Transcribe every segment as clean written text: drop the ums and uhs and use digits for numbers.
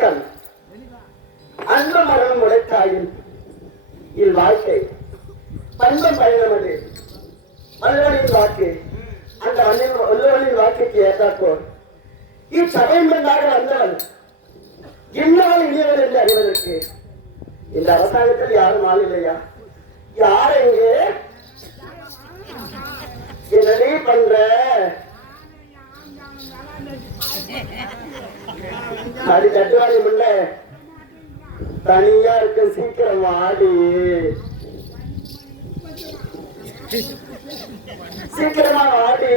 வணக்கம். அன்பு மரம் உடைத்தாயின் இல்வாழ்க்கை பண்பம் பயணமது வல்லவனின் வாக்கு. அந்த வல்லவனின் வாக்குக்கு ஏற்றாற்போல் இச்சபை முன்னாக வந்தவன் இன்னவன் இனியவன் என்று அறிவதற்கு இந்த அரசாங்கத்தில் யாரும் ஆள் இல்லையா? யார் எங்கே என்னடி பண்ற? அது தட்டுவாடி முன்ன தனியா இருக்க, சீக்கிரம் ஆடி, சீக்கிரமா ஆடி.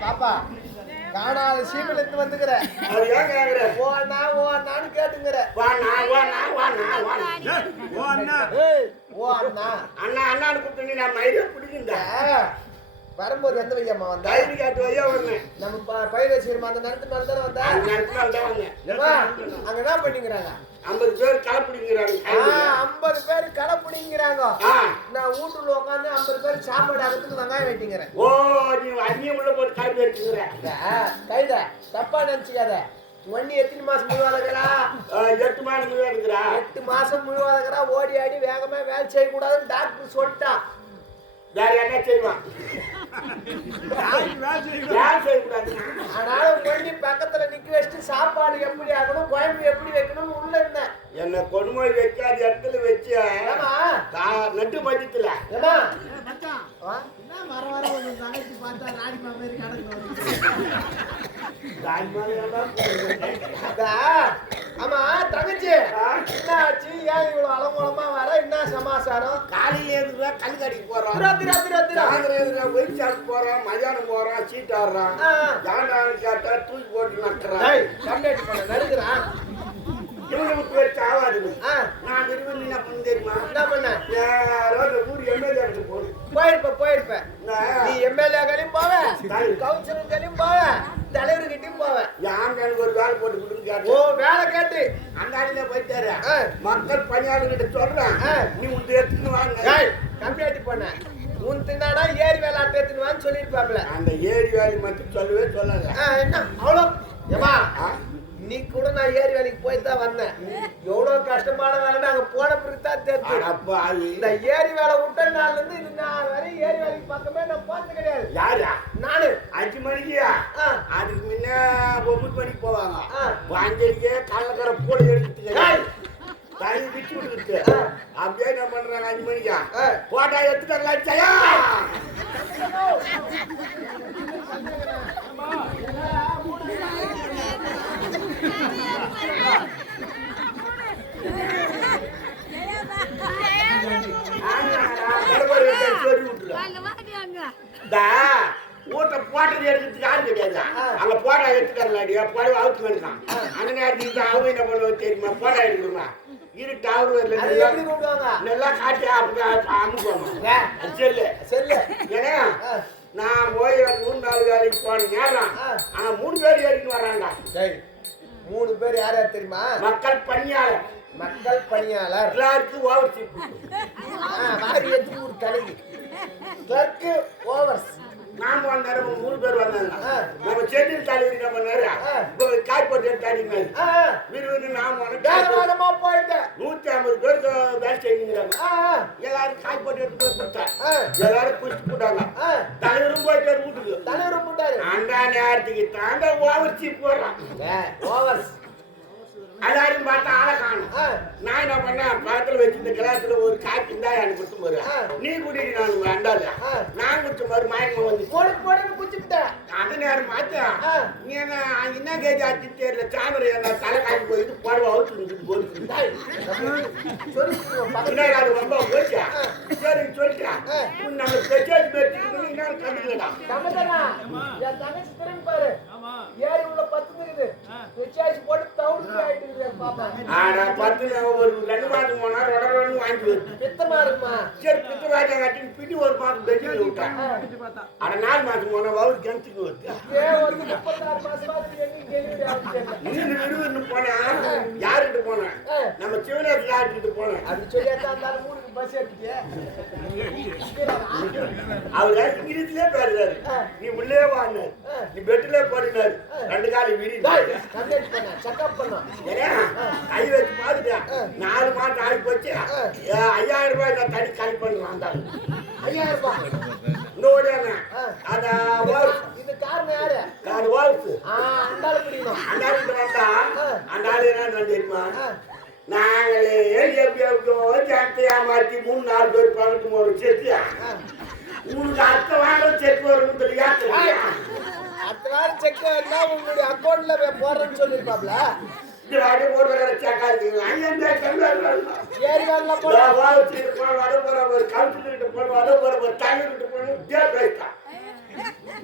பாப்பா காணாத சீமில் எடுத்து வந்துக்கிற கேட்டுங்கிற வரும்போது எந்த வையம்மா வந்தா நம்ம பயிரசியமா அந்த நேரத்து மேல தானே வந்தா அங்க என்ன பண்ணிக்கிறாங்க 50 பேர் களப்பிடிங்கிறாங்க. 50 பேர் களப்பிடிங்கிறாங்க. நான் வீட்டுல உட்காந்து 50 பேர் சாப்பாடு ஆகிறதுக்கு வெங்காயம் வெட்டிங்கிறேன். ஓ நீ அண்ணிய உள்ள போட்டு களப்பி எடுத்துக்கிற கைத தப்பா நினைச்சுக்காத. ஒண்ணு எத்தனை மாசம் முழுவாதக்கிறா? 8 மாசம் முழுவாதுக்கிறா. 8 மாசம் முழுவாதக்கிறா. ஓடி ஆடி வேகமா வேலை செய்யக்கூடாதுன்னு டாக்டர் சொல்லிட்டான். வேற என்ன செய்வான்? ஆனாலும் கொண்டு பக்கத்துல நிக்க வச்சுட்டு சாப்பாடு எப்படி ஆகணும், குழம்பு எப்படி வைக்கணும் உள்ள இருந்தேன். என்ன கொடுமொழி வைக்காத இடத்துல வச்சு நட்டு மதிக்கல. ஆமா தங்கச்சி என்ன ஆச்சு? ஏன் இவ்வளவு அலங்கோலமா வர? என்ன சமாசாரம்? காலையில எதுக்குறா கல் கடிக்கு போறோம், போறோம், மதியானம் போறோம், சீட் ஆடுறான், கேட்டா தூக்கி போட்டு நட்டுறான், நடுக்கிறான். இவங்க விட்டு வச்சு ஆவாது. நான் விரும்பி என்ன பண்ண தெரியுமா? என்ன பண்ண? ஊர் எம்எல்ஏ போயிருப்பேன். நீ எம்எல்ஏக்களையும் போவேன், கவுன்சிலர்களையும் போவேன், தலைவர்கிட்டையும் போவேன். யான் எனக்கு ஒரு வேலை போட்டு கொடுத்து ஓ வேலை கேட்டு அந்த ஆளில போயிட்டாரு. மக்கள் பணியாளர்கிட்ட சொல்றேன், நீ உண்டு எடுத்துன்னு வாங்க. கம்மியாட்டி போன உன் தின்னாடா ஏரி வேலை ஆட்டு எடுத்துன்னு வான்னு சொல்லியிருப்பாப்ல. அந்த ஏரி வேலை மட்டும் சொல்லவே சொல்லாத. என்ன அவ்வளோ ஏமா? நீ கூட நான் ஏரி வேலைக்கு போய் தான் வந்தேன். எவ்வளவு கஷ்டமான வேலை நாங்க போன பிறகு தான் தெரிஞ்சு. இந்த ஏரி வேலை விட்ட நாள்ல இருந்து இது நான் வரை ஏரி வேலைக்கு பக்கமே நான் போறது கிடையாது. யாரா? நானு 5 மணிக்கு அதுக்கு முன்ன 9 மணிக்கு போவாங்க. 5 மணிக்கு கள்ளக்கரை பூளை எடுத்துக்க. தண்ணி விட்டு விட்டுக்கிட்டு அப்படியே என்ன பண்றாங்க 5 மணிக்கா போட்டா எடுத்துட்டாங்களா ஜெயா ஊட்ட போட்டது எடுக்கிறதுக்கு யாரும் கிடையாது அங்க போட்டா எடுத்துட்டாங்களாடியா போட அவுத்து வேணுதான் அந்த நேரத்துக்கு அவங்க என்ன பண்ணுவோம் தெரியுமா போட்டா எடுக்கணுமா இருட்டு அவரு நல்லா காட்டி அமுக்குவாங்க செல்லு ஏன்னா நான் போய் 3-4 வேலைக்கு போன நேரம் ஆனா 3 பேர் ஏறிட்டு வராங்க 3 பேர் யார் யார் தெரியுமா மக்கள் பணியாளர் எல்லாருக்கும் ஓவர் சீப் வாரி எடுத்து ஒரு தலைக்கு கிளர்க்கு ஓவர்ஸ் நாம வந்தாரு 3 பேர் வந்தாங்க நம்ம செட்டில் தலைவர் என்ன பண்ணாரு காய் போட்டு எடுத்தாடிங்க விறுவிறு நாம போயிட்டேன் 150 பேருக்கு வேலை செய்யுங்கிறாங்க எல்லாரும் காய் போட்டு எடுத்து போய் கொடுத்தேன் எல்லாரும் குடிச்சு போட்டாங்க தலைவரும் போயிட்டாரு வீட்டுக்கு அந்த நேரத்துக்கு தாண்ட ஓவர் சீப் போடுறான் ஓவர்ஸ் எல்லாரும் பார்த்தா ஆளை காணும் நான் என்ன பண்ணேன் பக்கத்துல வச்சிருந்த கிளாஸ்ல ஒரு காப்பி இருந்தா எனக்கு கொடுத்து போரு நீ குடிக்கு நான் அண்டால நான் குடிச்ச மாதிரி மயக்கம் வந்து போடுன்னு குடிச்சுட்டேன் அது நேரம் பார்த்தேன் நீ என்ன கேஜி ஆச்சு தெரியல சாமரை என்ன தலை காய்ச்சி போயிட்டு போடுவா அவுத்து போட்டு ரொம்ப போச்சா சரி சொல்லிட்டேன் நம்ம பெச்சாச்சு பேசிக்கணும் இன்னும் கண்டுக்கலடா என் தங்கச்சி திரும்பி பாரு ஏறி உள்ள 10 இருக்குது பெச்சாச்சு போட்டு தவுடு ஆயிட்டு ஆனா 10 ஒரு 2 மாதம் போனா ரொடன்னு வாங்கி வருது பித்தமா இருக்குமா சரி பித்த வாஜா கட்டி பிடி ஒரு மாதம் பெட்டியில் விட்டேன் ஆனா 4 மாதம் போனா வவுறு கிணத்துக்கு வருது ஒரு 36 மாசம் இன்னும் போனா யாருக்கிட்ட போனேன் நம்ம சிவனாசி யாருக்கிட்ட போனேன் அப்படி சொல்லியாதான் மூணுக்கு பஸ் எடுத்துட்டியே அவரு இங்கிலீஷ்லயே பேசுறாரு நீ உள்ளே வாங்கினாரு நீ பெட்டிலே போடினாரு 2 காலி வீடு செக்அப் பண்ண கை வச்சு பாத்துட்டேன் 4 மாதம் ஆகி போச்சு 5000 ரூபாய் நான் தனி காலி பண்ணுவான் 5000 ரூபாய் இது காரணம் யாரு கார் வால்ஸ் அண்டால பிடிக்கணும் அண்டால வந்தா அண்டால என்ன தெரியுமா நாங்களே எப்படியோ ஜாத்தியா மாற்றி 3-4 பேர் பணத்து போற செட்டியா உனக்கு அடுத்த வாரம் செக் வரும் தெரியாது அடுத்த வாரம் செக் வந்தா உங்களுடைய அக்கௌண்ட்ல போடுறேன்னு சொல்லிருப்பாப்ல இந்த வாட்டி போடுற செக்காது ஏரியால போட வாவுச்சு வர போற கவுன்சிலர்கிட்ட போட வர போற தலைவர்கிட்ட போன ஜே பேசா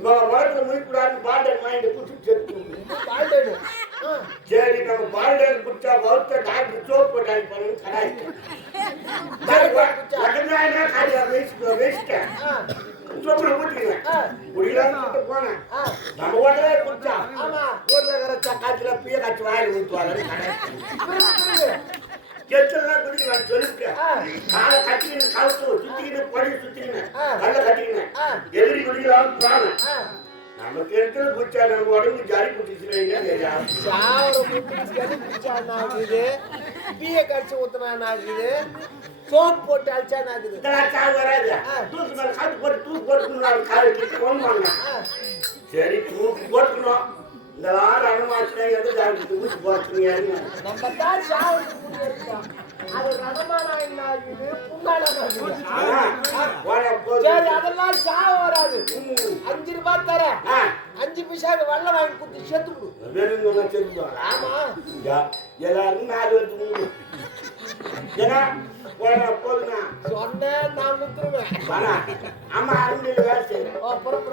மரத்துல முடிக்கூடாதுன்னு பால்டன் வாங்கிட்டு குடிச்சு செத்து சரி நம்ம பால்டன் குடிச்சா வவுத்த டாக்டர் சோப் போட்டாங்க பண்ணு கடாய்க்கு வேஸ்ட்டேன் சோப்புல ஊற்றிக்கிறேன் குடிக்கலான்னு போனேன் நம்ம உடனே குடிச்சா ஊர்ல இருக்கிற சக்காத்துல பிய காய்ச்சி வாயில் ஊற்றுவாங்க கடாய்க்கு கெச்சலாம் குடிக்கலாம் சொல்லிட்டேன் காலை கட்டிக்கின்னு கழுத்து சுத்திக்கின்னு படி சுத்திக்கின்னு கல்ல கட்டிக்கின்னு எதிரி குடிக்கலாம் பிராணம் நம்ம கெடுத்து குடிச்சா நம்ம உடம்பு ஜாலி குடிச்சுன்னா பிய கடிச்சு ஊத்துனாக்குது சோப் போட்டு அழிச்சானாக்குது சாவு வராது தூக்கு மேல காத்து போட்டு தூக்கு போட்டுக்கணும் காலை கிட்ட கொண்டு சரி தூக்கு போட்டுக்கணும் இந்த வாரம் அனுமாச்சுனா எந்த டாக்டர் ஊசி போச்சுங்க நம்ம தான் சாவுக்கு இருக்கோம் அது ரதமானா ஆகுது புண்ணாடா சரி அதெல்லாம் சாவு வராது 5 ரூபாய் தர 5 பைசாக்கு வெள்ளம் வாங்கி கொடுத்து சேர்த்து கொடு வேணும்னு தெரிஞ்சுவாங்க ஆமா எல்லாரும் 4 பேருக்கு ஏன்னா போதுனா சொன்னேன் நான் விட்டுருவேன் ஆமா அருமையில வேலை செய்யறேன் பொறுப்பு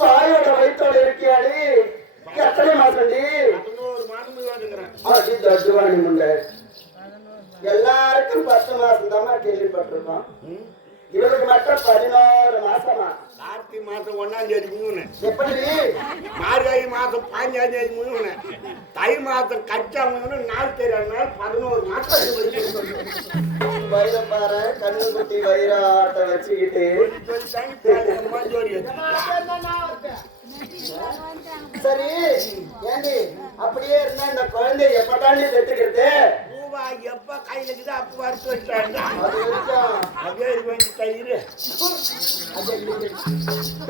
வாயோட வயிற்றோட இருக்கியாடி எத்தனை மாசண்டி? தட்டுவாணி முண்டை எல்லாருக்கும் 10 மாசம் தான் கேள்விப்பட்டிருக்கோம். இவருக்கு மட்டும் 11 மாசமா? கார்த்திகை மாசம் 1ஆம் தேதி முழுவன, எப்படி மார்கழி மாசம் 15ஆம் தேதி முழுவன, தை மாசம் கச்சா முழுவன, நாள் தெரியாதனால 11 மாசம் வைரப்பாறை கண்ணு குட்டி வைராட்ட வச்சுக்கிட்டு சரி ஏண்டி அப்படியே இருந்தா இந்த குழந்தை எப்பதாண்டி பெற்றுக்கிறது? எப்ப கையில இருக்குது அப்ப வறுத்து வச்சாங்க. அது இருக்கும். அதே இது வந்து தயிர்.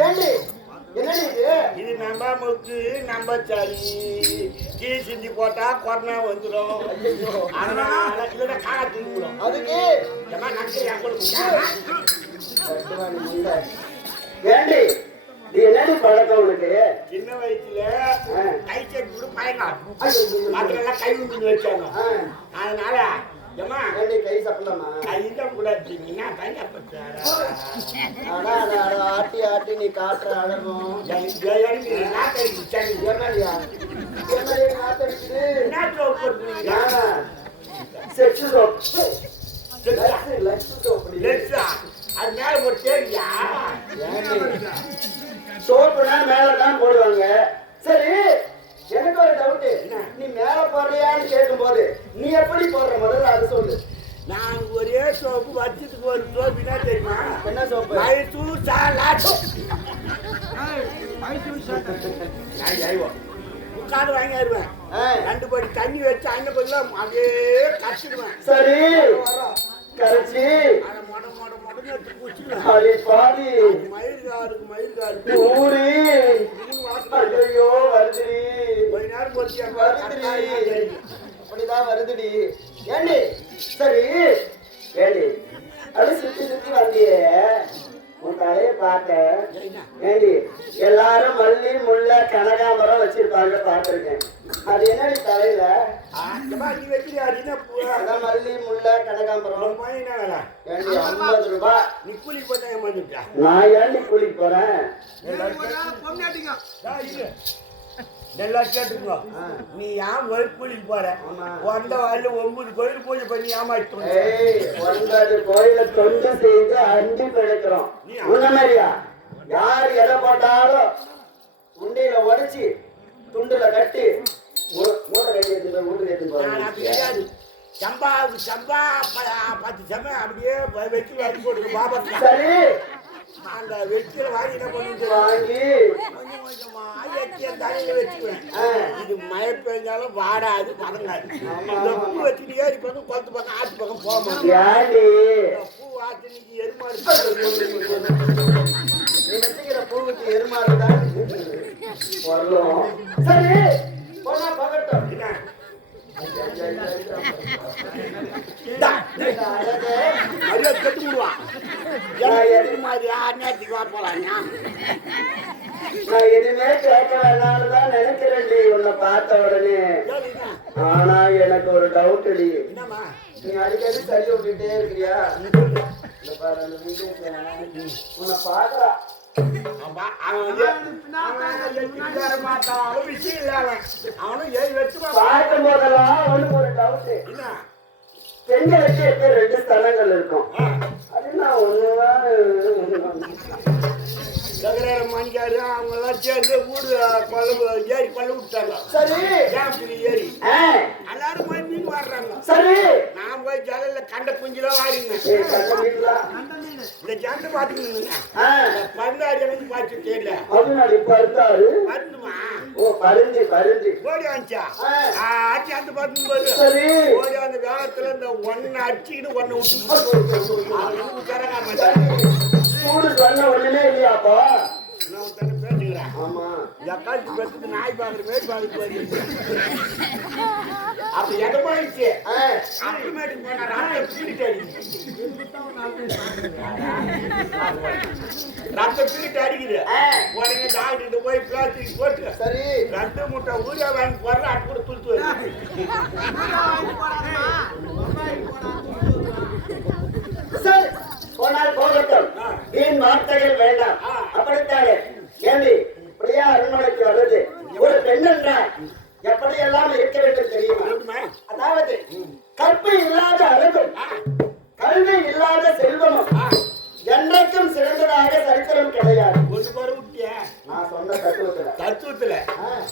ஏண்டி என்னடி இது? இது நம்ம முக்கு நம்ம சளி கீ சிந்தி போட்டா கொரோனா வந்துடும். அதனால இதுல கால தூங்கிடும். அதுக்கு நக்கி ஏண்டி இது என்னடி பழக்கம் உனக்கு? சின்ன வயசுல கை செட்டு பயங்காம் அதெல்லாம் கை ஊந்து வச்சாங்க. அதனால ஏமா கை சப்பலமா கையில கூடாதுன்னா கையப்பட்டாரு ஆட்டி ஆட்டி நீ காட்டுற அழகும் அது மேல ஒரு தேடியா சோப்புனா மேலதான் போடுவாங்க. சரி எனக்கு ஒரு டவுட், நீ மேல போடுறியான்னு கேட்கும் போது நீ எப்படி போடுற முதல்ல அது சொல்லு. நான் ஒரே சோப்பு வச்சதுக்கு ஒரு சோப்புனா தெரியுமா? என்ன சோப்பு? முக்காடு வாங்கிடுவேன், 2 படி தண்ணி வச்சு அங்க போய் அப்படியே கரைச்சிடுவேன். சரி கரைச்சி மொட மொட மொடன்னு எடுத்து குடிச்சிடுவேன். மயிர்காருக்கு மயிர்காருக்கு ஊரி ஐயோ வருதுடி கொஞ்ச நேரம் போச்சு அப்படிதான் வருதுடி. ஏண்டி சரி ஏண்டி அது சுத்தி சுத்தி வந்தியே உன் தலைய பார்த்தேன். ஏண்டி எல்லாரும் மல்லி முல்லை கனகாமரம் வச்சிருப்பாங்க பார்த்திருக்கேன். அது என்னடி தலையில? நீ வச்சிருக்கா அதான் மல்லி முல்லை கனகாமரம். ஏண்டி 50 ரூபாய். நீ கூலிக்கு போட்டா ஏமாந்துட்டா? நான் ஏண்டி கூலிக்கு போறேன்? நல்லா கேட்டுக்கோ, நீ ஏன் கூலிக்கு போற? வந்த வாயில 9 கோயில் பூஜை பண்ணி ஏமாற்று. 9 கோயில தொண்டு செய்து அஞ்சு பிழைக்கிறோம். உன்ன மாதிரியா யார் எதை போட்டாலும் உண்டையில உடைச்சி துண்டுல கட்டி மூட்டை கட்டி எடுத்து வீட்டுக்கு எடுத்து போறாங்க. சம்பாவுக்கு சம்பா 10 சம்பா அப்படியே வச்சு வாங்கி போட்டு பாபா. சரி அந்த வெற்றில வாங்கி என்ன பண்ணிட்டு வாங்கி கொஞ்சம் கொஞ்சமா தலையில வச்சுக்குவேன். இது மழை பெஞ்சாலும் வாடாது பதங்காது. இந்த பூ வச்சுட்டு ஏறி பக்கம் குளத்து பக்கம் ஆத்து பக்கம் போக பூ ஆத்தினிக்கு எருமாடு நீ வச்சுக்கிற பூவுக்கு எருமாடுதான் வரலாம். சரி போனா பகட்டும். அதே கட்டு விடுவான் மாதிரி நேரத்துக்கு வா போலாம். நான் எதுவுமே கேட்க வேணாலும் தான் நினைக்கிறேன் உன்னை பார்த்த உடனே. எனக்கு ஒரு டவுட் அடி. என்னம்மா நீ அடிக்கடி தள்ளி விட்டுட்டே இருக்கிறியா? இந்த பாரு அந்த வீட்டுக்கு உன்னை பாக்குறா. பார்க்கும் போதெல்லாம் அவனுக்கு ஒரு டவுட். பெண்களுக்கு எப்ப 2 ஸ்தலங்கள் இருக்கும். அது நான் ஒண்ணுதான் மணிக்காரு அவங்க எல்லாம் சேர்ந்து ஊரு ஏரி பள்ளு விட்டாங்க. சரி ஏரி எல்லாரும் போய் மீன் வாடுறாங்க. சரி நான் போய் ஜலையில கண்ட குஞ்சுலாம் வாடினேன். இந்த ஜந்து பாத்துக்கணுங்க பந்தாடி எனக்கு பாத்து தெரியல. மருந்துமா ஓடி வந்துச்சா அடிச்சு அந்த பார்க்கும் போது ஓடி அந்த வேகத்துல இந்த ஒன்னு அடிச்சுக்கிட்டு ஒன்னு பேசுகிறேன். ஆமா எக்காச்சு பேசுறது நாய் பாக்குற மேல் பாக்குறது அப்ப எடமாயிடுச்சு. அப்புறமேட்டுக்கு போனா ரத்தம் பீரிட்டு அடிக்குது. உடனே டாக்டர் போய் பிளாஸ்டிக் போட்டு சரி ரெண்டு முட்டை ஊரியா வாங்கி போடுற அது கூட துளுத்து சரி போனால் போகட்டும். வீண் வார்த்தைகள் வேண்டாம். அப்படித்தானே ஏண்டி இப்படியா அரண்மனைக்கு வருது? ஒரு பெண் என்றால் எப்படியெல்லாம் இருக்க வேண்டும் தெரியுமா? அதாவது கற்பு இல்லாத அழகும் கல்வி இல்லாத செல்வமும் என்றைக்கும் சிறந்ததாக சரித்திரம் கிடையாது. நான் சொன்ன தத்துவத்துல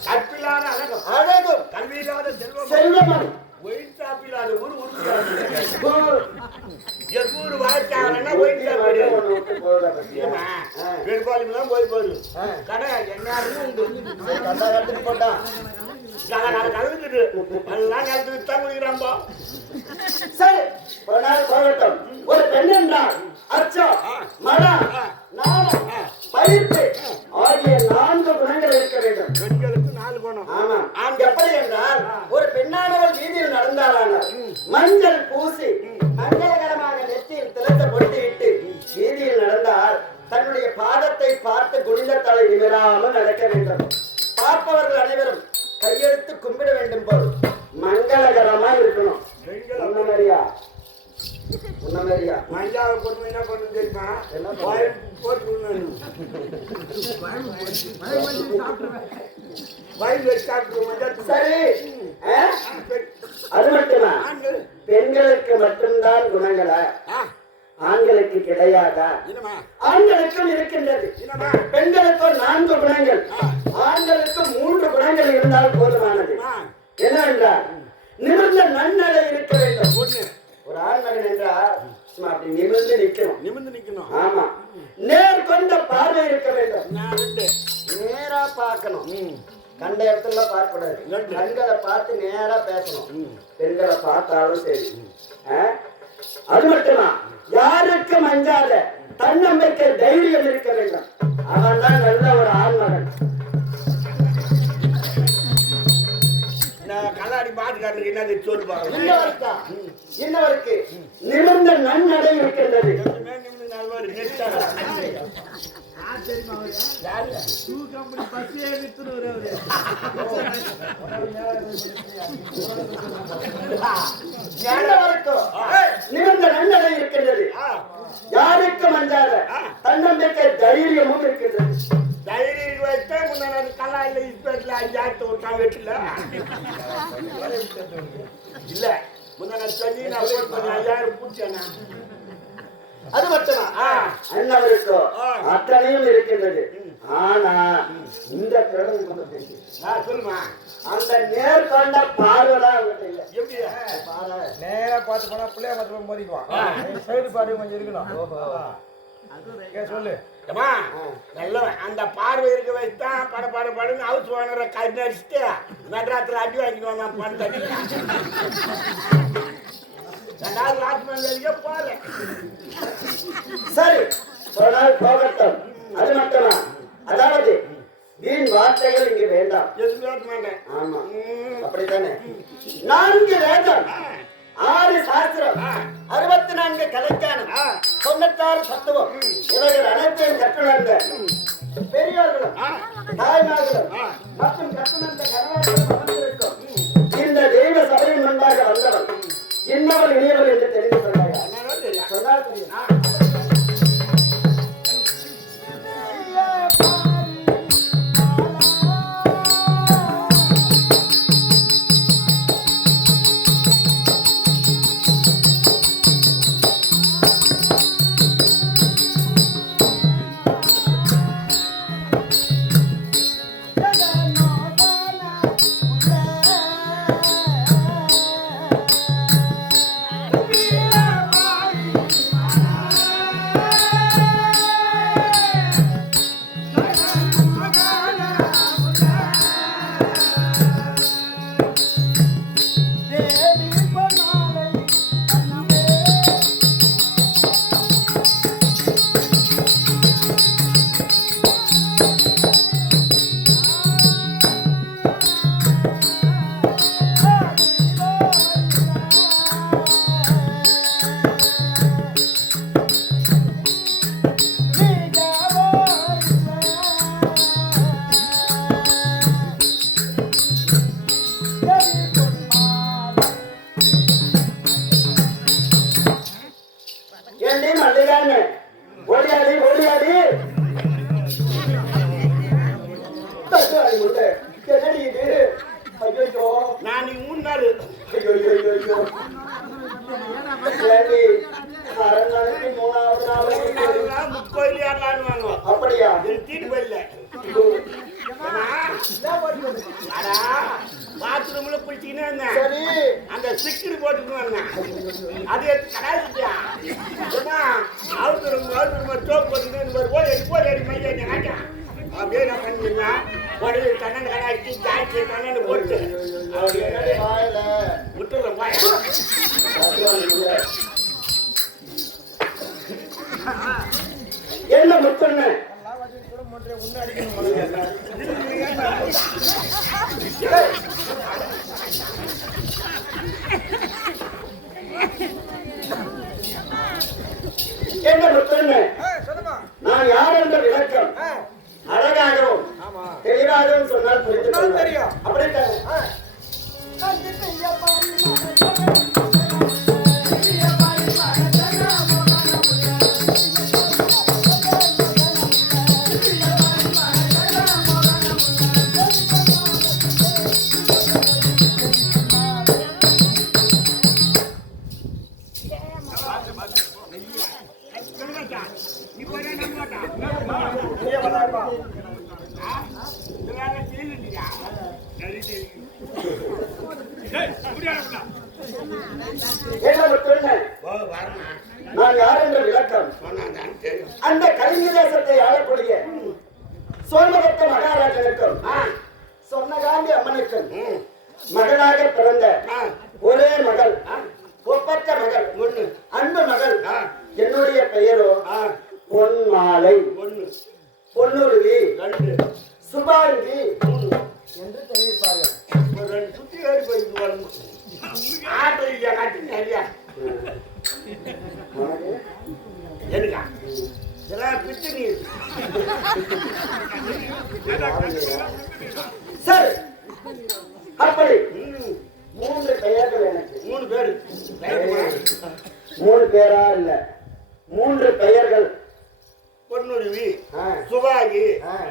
கற்பில்லாத அழகும் அழகும் கல்வி இல்லாத செல்வமும் ஒயின் ஷாப் இல்லாத ஊர் ஊரு வாழ்க்கையாளன்னா ஒயின் ஷாப் பெரும்பாலும் போய் போகுது. கடை என்ன போட்டான் கலந்துட்டு எல்லாம் கலந்துட்டு தான் குடிக்கிறான்பா. சரி ஒரு நாள் போகட்டும். ஒரு பெண் என்றால் அச்சம் மனம் நாணம் பயிர்ப்பு ஆகிய 4 குணங்கள் இருக்க வேண்டும். பெண்களுக்கு 4 குணம். ஆமா எப்படி என்றால் ஒரு பெண்ணானவள் வீதியில் நடந்தாளானால் மஞ்சள் பூசி மங்களகரமாக நெற்றியில் திலத்தை பொட்டியிட்டு வீதியில் நடந்தால் தன்னுடைய பாதத்தை பார்த்து குனிந்த தலை நிமிராமல் நடக்க வேண்டும். பார்ப்பவர்கள் அனைவரும் கையெடுத்து கும்பிட வேண்டும் போல் மங்களகரமா இருக்கணும். உன்னமரியா மஞ்சாவை பொறுமை என்ன பண்ணு தெரியுமா? போட்டு வயல் வச்சு சாப்பிட்டு சரி அது மட்டுமா? பெண்களுக்கு மட்டும்தான் குணங்களா? ஆண்களுக்கு கிடையாதா? ஆண்களுக்கும் இருக்கின்றது. பெண்களுக்கும் 4 குணங்கள் ஆண்களுக்கு 3 குணங்கள் இருந்தால் போதுமானது. என்னவென்றால் நிமிர்ந்த நன்னடை இருக்க வேண்டும். ஒரு ஆண்மகன் என்றால் அப்படி நிமிர்ந்து நிக்கணும். ஆமா நேர் கொண்ட பார்வை இருக்க வேண்டும். நேரா பார்க்கணும். கண்ட இடத்துல பார்க்க கூடாது. கண்களை பார்த்து நேரா பேசணும். பெண்களை பார்த்தாலும் சரி. அது மட்டுமா யாருக்கும் அஞ்சாத தன்னம்பிக்கை தைரியம் இருக்க வேண்டும். அவன் தான் நல்ல ஒரு ஆண்மகன். கண்ணாடி பாட்டுக்காரனுக்கு என்ன சொல்லுவாங்க? இன்னவருக்கு நிமிர்ந்த நன்னடை இருக்கின்றது. நிமிர்ந்த நன்னடை இருக்கின்றது. யாருக்கும் அஞ்சாத தன்னம்பிக்கை தைரியமும் இருக்கின்றது. தைரியம் வச்சா முன்னாடி கல்லாயில இஸ்பேட்ல 5 விட்டா வெட்டல இல்ல முன்னாடி சொல்லி நான் 5000 பூச்சேனா. அது மட்டுமா அண்ணவருக்கோ அத்தனையும் இருக்கின்றது. ஆனா இந்த சொல்லுமா அந்த நேர்கொண்ட பார்வைதான் அவங்ககிட்ட இல்ல. எப்படியா நேரா பார்த்து போனா பிள்ளைய பார்த்து மோதிக்குவான். சைடு பார்வை கொஞ்சம் இருக்கணும். சொல்லு நல்ல அந்த பார்வை இருக்க வச்சுதான் படன்னு ஹவுஸ் ஓனரை கை அடிச்சுட்டு நடுராத்திரி அடி வாங்கிடுவாங்க. பணம் தண்ணி 2வது வாட்ச்மேன் வேலைக்கே போகல. சரி ஒரு நாள் போகட்டும். அது மட்டுமா அதாவது வீண் வார்த்தைகள் இங்கு வேண்டாம். ஆமா அப்படித்தானே. 4 வேதம் 6 சாஸ்திரம் 64 கலைக்கானம் 96 தத்துவம் இவைகள் அனைத்தையும் கற்றுணர்ந்த பெரியோர்களும் தாய்மார்களும் மற்றும் கற்றுணர்ந்த கர்நாடகம் அமர்ந்திருக்கும் இந்த தெய்வ சபையின் முன்பாக இன்னவள் இனியவள் என்று தெரிந்து சொன்னாயா? என்னதான் தெரியும்? சொன்னால் தெரியும். நான் நீ 3 நாள் முக்கோயில் ஏறலான்னு வாங்க. அப்படியா? தீட்டு போயில பாத்ரூம்ல குளிச்சுக்கினே இருந்தேன். அந்த சிக்கரி போட்டுட்டு வந்தேன். அது கடாச்சிட்டியா அவுட்டுருமா சோப்பு போட்டுக்கிட்டு போடி மையா காட்டா அப்படியே நான் பண்ணிருந்தேன். உடனே கண்ணன் கடாச்சி ஜாய்ச்சி கண்ணன் போட்டு விட்டுறேன் பாய. என்ன முத்தண்ண என்ன முத்தண்ண நான் யார் என்ற விளக்கம் அழகாகவும் தெளிவாகவும் சொன்னால் புரிந்து தெரியும். அப்படித்தான் நான் யார் என்ற விளக்கம் அந்த கலிங்க தேசத்தை ஆளக்கூடிய சோழவத்த மகாராஜனுக்கும் சொர்ணகாந்தி அம்மனுக்கும் மகனாக பிறந்த ஒரே மகள், ஒப்பற்ற மகள், அன்பு மகள். என்னுடைய பெயரோ பொன்மாலை, பொன்னுருவி, சுபாருவி என்று தெரிவிப்பார்கள். சுத்தி ஏறி போயிட்டு ஆட்டோ காட்டி எனக்கா இதெல்லாம் பிச்சு நீர். சரி, அப்படி 3 பெயர்கள் எனக்கு. 3 பேரு 3 பேரா இல்ல, 3 பெயர்கள். பொன்னுருவி, சுபாகி,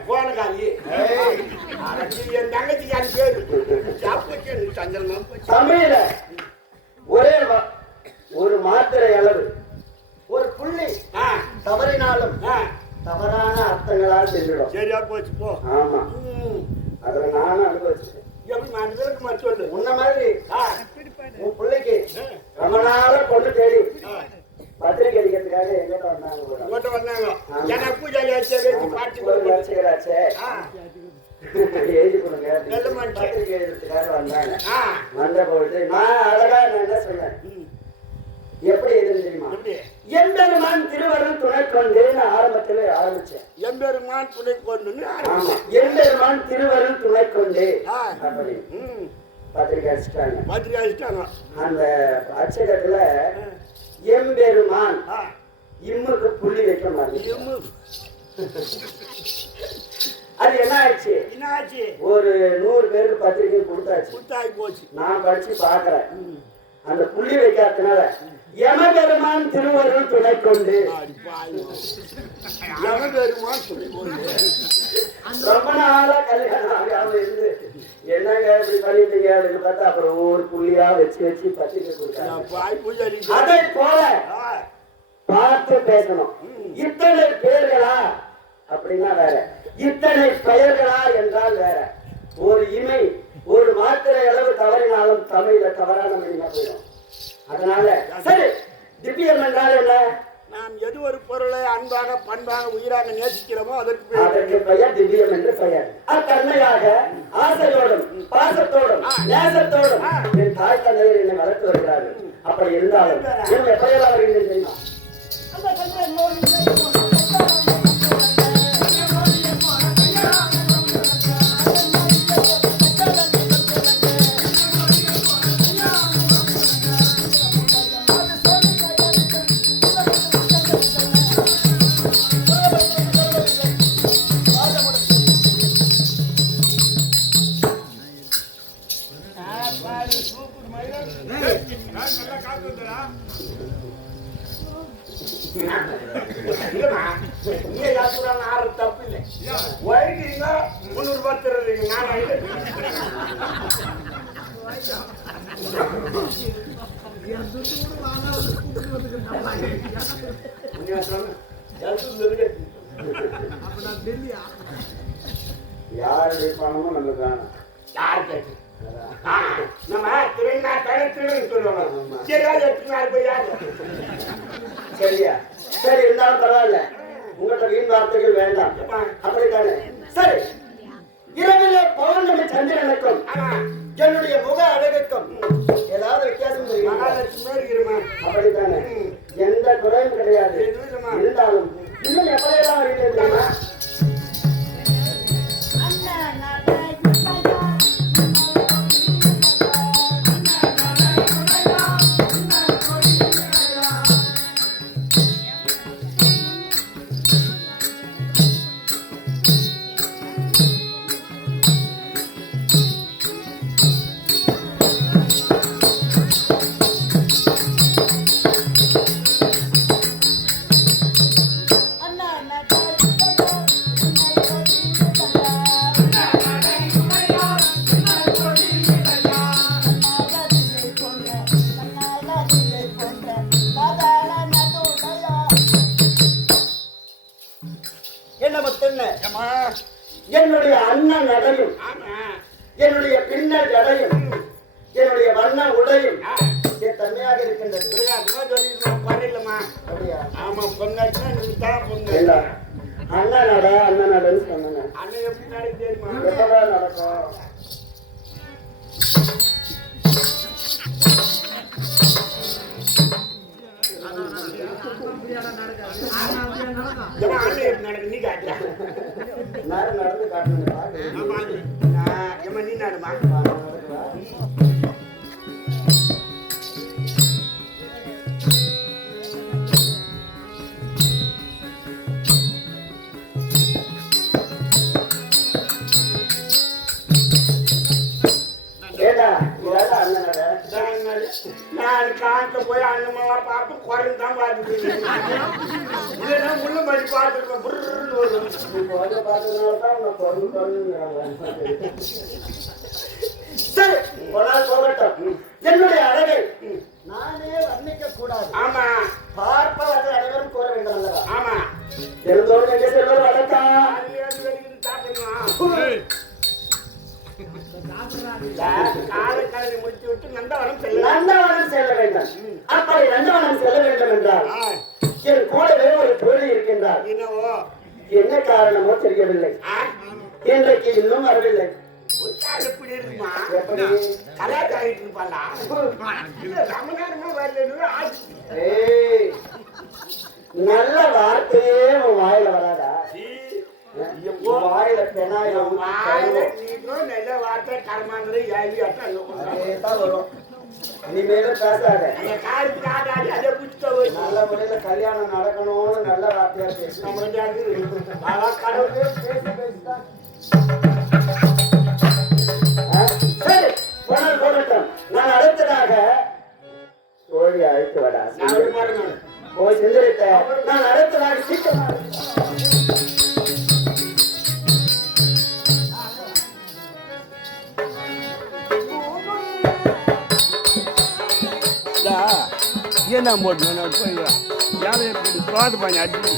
கோனகாலி. என் தங்கச்சிக்கு அது பேரு சஞ்சலமா. தமிழ்ல ஒரே ஒரு மாத்திரை அளவு ஒரு புள்ளி தவறினாலும் தவறான அர்த்தங்களால் செஞ்சிடும். சரியா போச்சு போ. ஆமா, அதுல நானும் அனுபவிச்சேன். எப்படி நான் இதற்கு மாதிரி சொல்லு. உன்ன மாதிரி உன் பிள்ளைக்கு ரொம்ப நாள பொண்ணு தேடி பத்திரிக்கை அடிக்கிறதுக்காக எங்கிட்ட வந்தாங்க. ஏன்னா பூஜாலி வச்சுக்கிறாச்சே எழுதி கொடுங்க பத்திரிக்கை எழுதுறதுக்காக வந்தாங்க. வந்த போயிட்டு நான் அழகா நான் என்ன சொன்னேன், எப்படி எதுன்னு தெரியுமா? எம்பெருமான் திருவருள் துணை கொண்டு நான் ஆரம்பத்துல ஆரம்பிச்சேன். எம்பெருமான் துணை கொண்டு. ஆமா, எம்பெருமான் திருவருள் துணை கொண்டு அப்படி பத்திரிக்கை அடிச்சுட்டாங்க. அந்த அச்சகத்துல எம்பெருமான் இம்முக்கு புள்ளி வைக்க மாட்டேன். அது என்ன ஆச்சு? ஒரு 100 பேருக்கு பத்திரிக்கை கொடுத்தாச்சு. போச்சு. நான் படிச்சு பாக்குறேன். அந்த புள்ளி வைக்காதனால யமபெருமான் திருவருள் துணை கொண்டு ரொம்ப நாளா கல்யாணம் ஆகாம இருந்து என்னங்க இப்படி பண்ணிட்டீங்க அப்படின்னு பார்த்தா அப்புறம் ஒவ்வொரு புள்ளியா வச்சு பத்திரிக்கை கொடுத்தாங்க. அதை போல பார்த்து பேசணும். இத்தனை பேர்களா அப்படின்னா வேற, இத்தனை பெயர்களா என்றால் வேற. ஒரு இமை ஒரு மாத்திரை அளவு தவறினாலும் தமிழ்ல தவறான மொழியா போயிடும். அதனால சரி, திவ்யம் என்றால் என்ன? நாம் எது ஒரு பொருளை அன்பாக பண்பாக உயிராக நேசிக்கிறோமோ அதற்கு பெயர் திவ்யம் என்று பெயர். அத்தன்மையாக ஆசையோடும் பாசத்தோடும் நேசத்தோடும் என் தாய் தந்தையர் என்னை வளர்த்து வருகிறார்கள். அப்படி இருந்தாலும் என்னுடைய பெயராக வருகிறேன் தெரியுமா? தப்பு இல்லை. வயக்கிறீங்க 300 ரூபாய் தருறீங்க. யாருடைய பணமும் நமக்கு வேணும். யாரு கேட்டு நம்ம திருநா திருன்னு சொல்லுவாங்க. சரியா? சரி, இருந்தாலும் பரவாயில்ல. உங்களோட வீண் வார்த்தைகள் வேண்டாம். அப்படித்தானே? சரி, இரவிலே பௌர்ணமி சந்திரனுக்கும் என்னுடைய முக அழகுக்கும் ஏதாவது வித்தியாசம் தெரியுமா? அப்படித்தானே? எந்த குறையும் கிடையாது. இருந்தாலும் இன்னும் எப்படியெல்லாம் வருகிறது தெரியுமா? என்னுடைய அண்ணன் நடையும் என்னுடைய பின்னர் ஜடையும் என்னுடைய வண்ண உடையும் தன்மையாக இருக்கின்றது. அண்ணன் நட அண்ணன் நடன்னு சொன்னாங்க. அண்ணன் எப்படி நடக்கு தெரியுமா? எப்பதான் நடக்கும்? நடந்து காட்டணும். நீ நடுமா? நான் காட்ட போய் அண்ணமெல்லாம் பார்த்து குறைந்தான் பார்த்துட்டு முள்ள மாதிரி பார்த்துருக்கேன். சரி, போகட்டும். என்னுடைய அழகை நானே வர்ணிக்க கூடாது. ஆமா, பார்ப்பவர்கள் அனைவரும் கூற வேண்டும் அல்லவா? ஆமா, எழுந்தோடு எங்கே செல்வது வழக்கா? காலை முடித்து விட்டு நந்தவனம் செல்ல வேண்டும். அப்படி நந்தவனம் செல்ல வேண்டும் என்றால் என் கூடவே ஒரு தோழி இருக்கின்றார். என்ன காரணமோ தெரியவில்லை, இன்றைக்கு இன்னும் வரவில்லை. எப்படி இருக்குமா? கலாச்சாரிட்டு இருப்பாளா? நல்ல வார்த்தையே உன் வாயில வராதா? வாயில பெனாயம் நல்ல வார்த்தை கர்மாந்திரம் வரும். இனிமேலும் பேசாத. நல்ல முறையில கல்யாணம் நடக்கணும்னு நல்ல வார்த்தையா பேசணும். கடவுளே பேசி பேசிதான். சரி, போகட்டும். நான் அடுத்ததாக அழைத்து வாடா நான் விட மாட்டேன் நானு. போய் செஞ்சிருக்க நான் அடுத்த நாள் சீக்கிரமா என்ன போட்டு போயிடுறேன் யாரும் எப்படி தோது பண்ணி அடிச்சு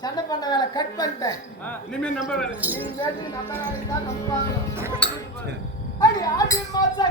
சண்டை பண்ண வேலை கட் பண்ணிட்டேன். இனிமே நம்ம வேலை நீ வேட்டி நம்ம வேலை தான் நம்பாங்க. அடி ஆடி மாசா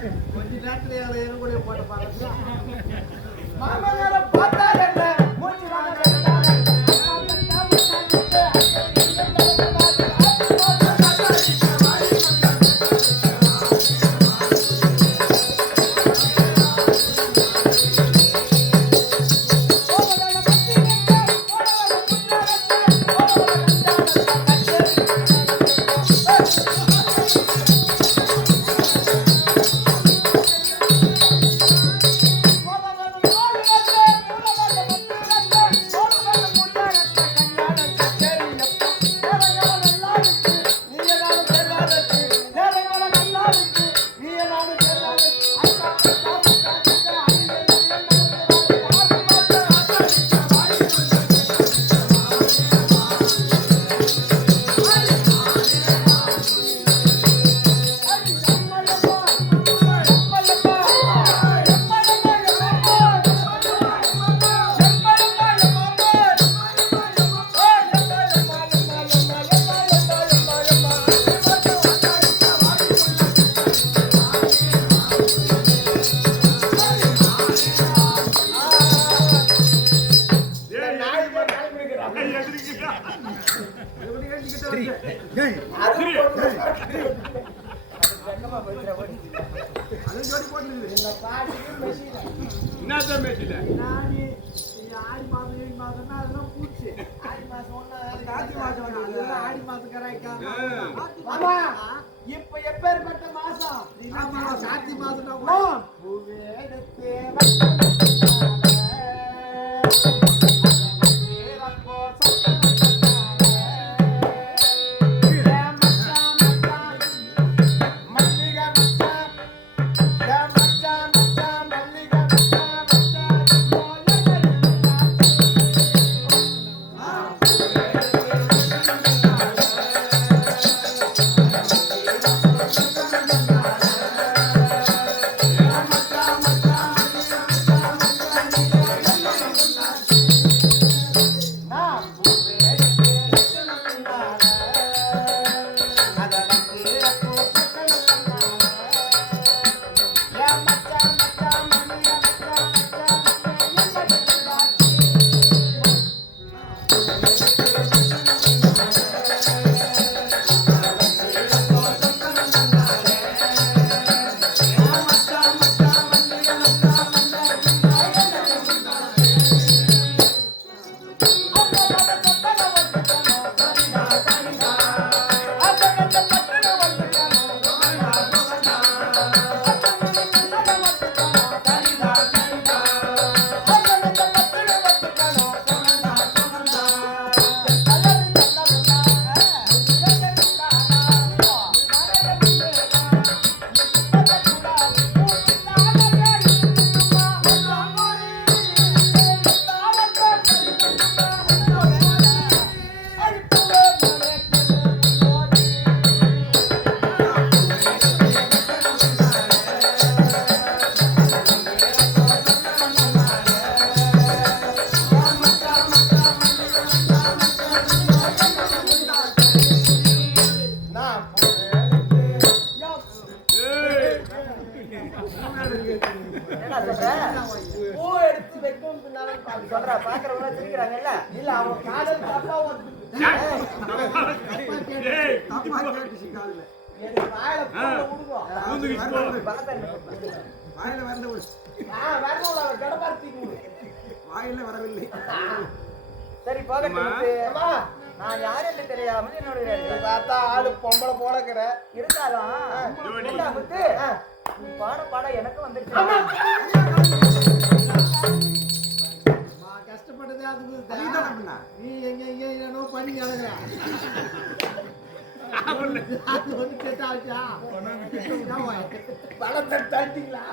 கொஞ்ச நேரத்துல எங்க கூட போட்டு பாருங்க மாமனார பார்த்தா என்ன மூச்சு வாங்க இப்ப எப்பேற்பட்ட மாசம் கார்த்தி மாசம் பூ எடுத்து வைக்கும் சொல்ற பாக்குறவங்க சிரிக்கிறாங்கல்ல இல்ல அவங்க காதல் தப்பா சரி போகட்டுமா நான் யார் என்று தெரியாமல் என்னுடைய பார்த்தா ஆளு பொம்பளை போலக்கிற இருந்தாலும் பாட பாட எனக்கு வந்துருச்சு கஷ்டப்பட்டதே அது நீ எங்க எங்க பண்ணி அது ஒண்ணு கேட்டாச்சா பழத்தை தட்டிங்களா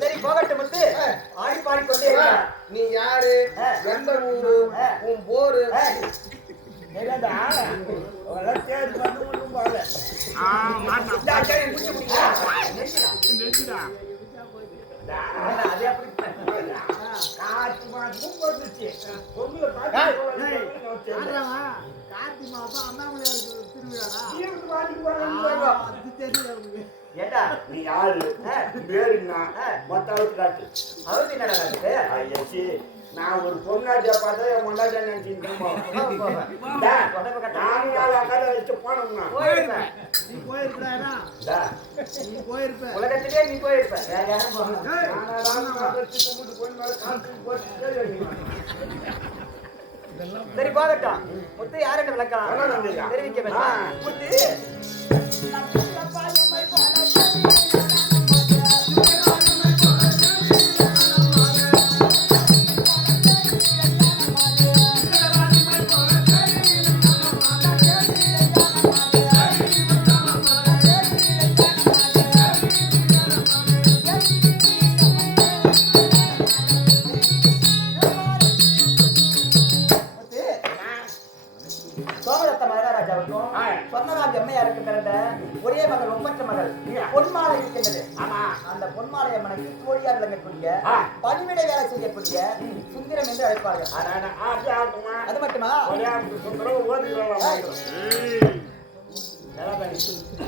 சரி போகட்டும் முத்து ஆடி பாடிக்கொண்டே நீ யாரு எந்த ஊரு உன் போரு ஏண்டா நீ யாரு பேரு என்ன மொத்தம் காட்டு அவருக்கு என்னடா ஐயச்சி நான் ஒரு பொண்ணாட்டியா பார்த்தா என் பொண்டாட்டியா நினைச்சிருக்கேன் நானும் நாலு அக்காத வச்சு போனோம்னா உலகத்திலே நீ போயிருப்ப வேற யாரும் சரி போகட்டும் முத்து யாருன்னு விளக்கலாம் தெரிவிக்க வேண்டாம் முத்து ஒரே மகள் ஒப்பற்ற மகள் பொன்மாலை இருக்கின்றது. அந்த பொன்மாலை அம்மனுக்கு தோழியா விளங்கக்கூடிய பணிவிடை வேலை செய்யக்கூடிய சுந்தரம் என்று அழைப்பார்கள். அது மட்டுமா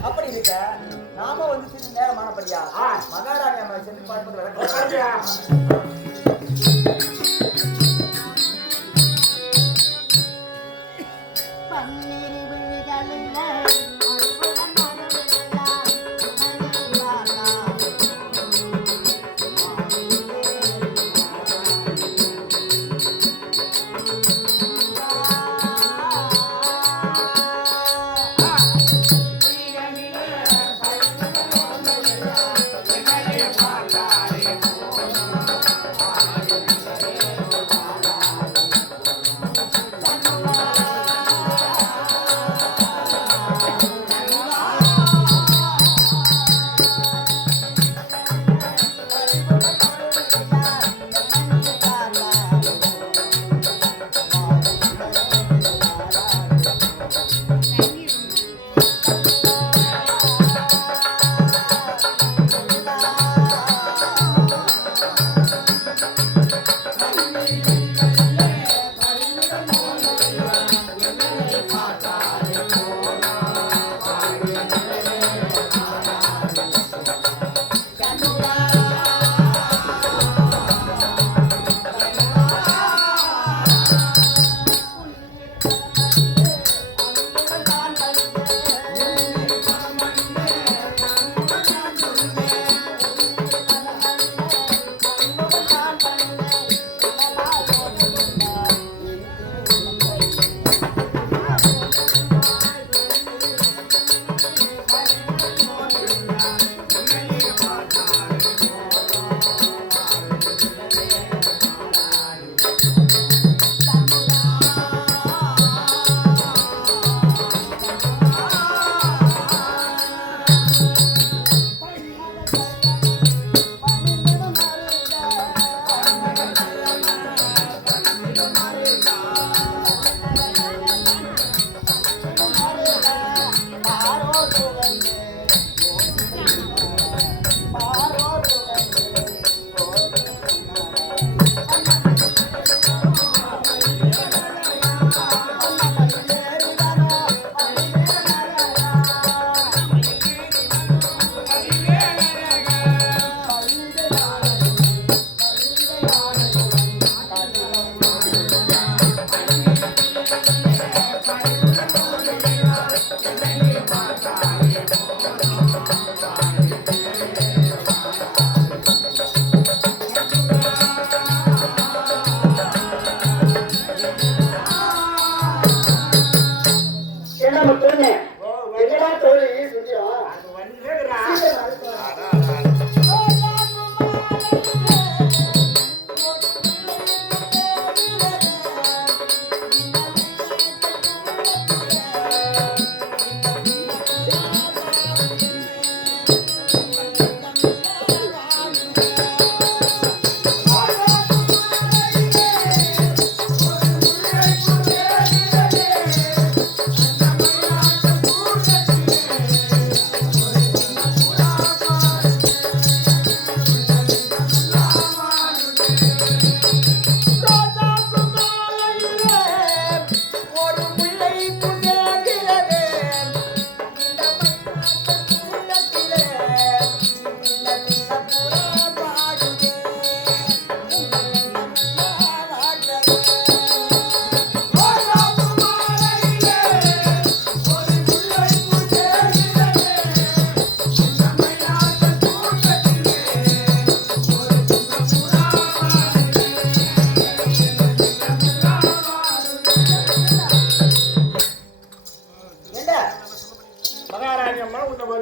அப்படி இருக்க நாம வந்து சிறிது நேரமானபடியா மகாராணி அம்மனை சென்று பார்ப்பது வழக்கம்.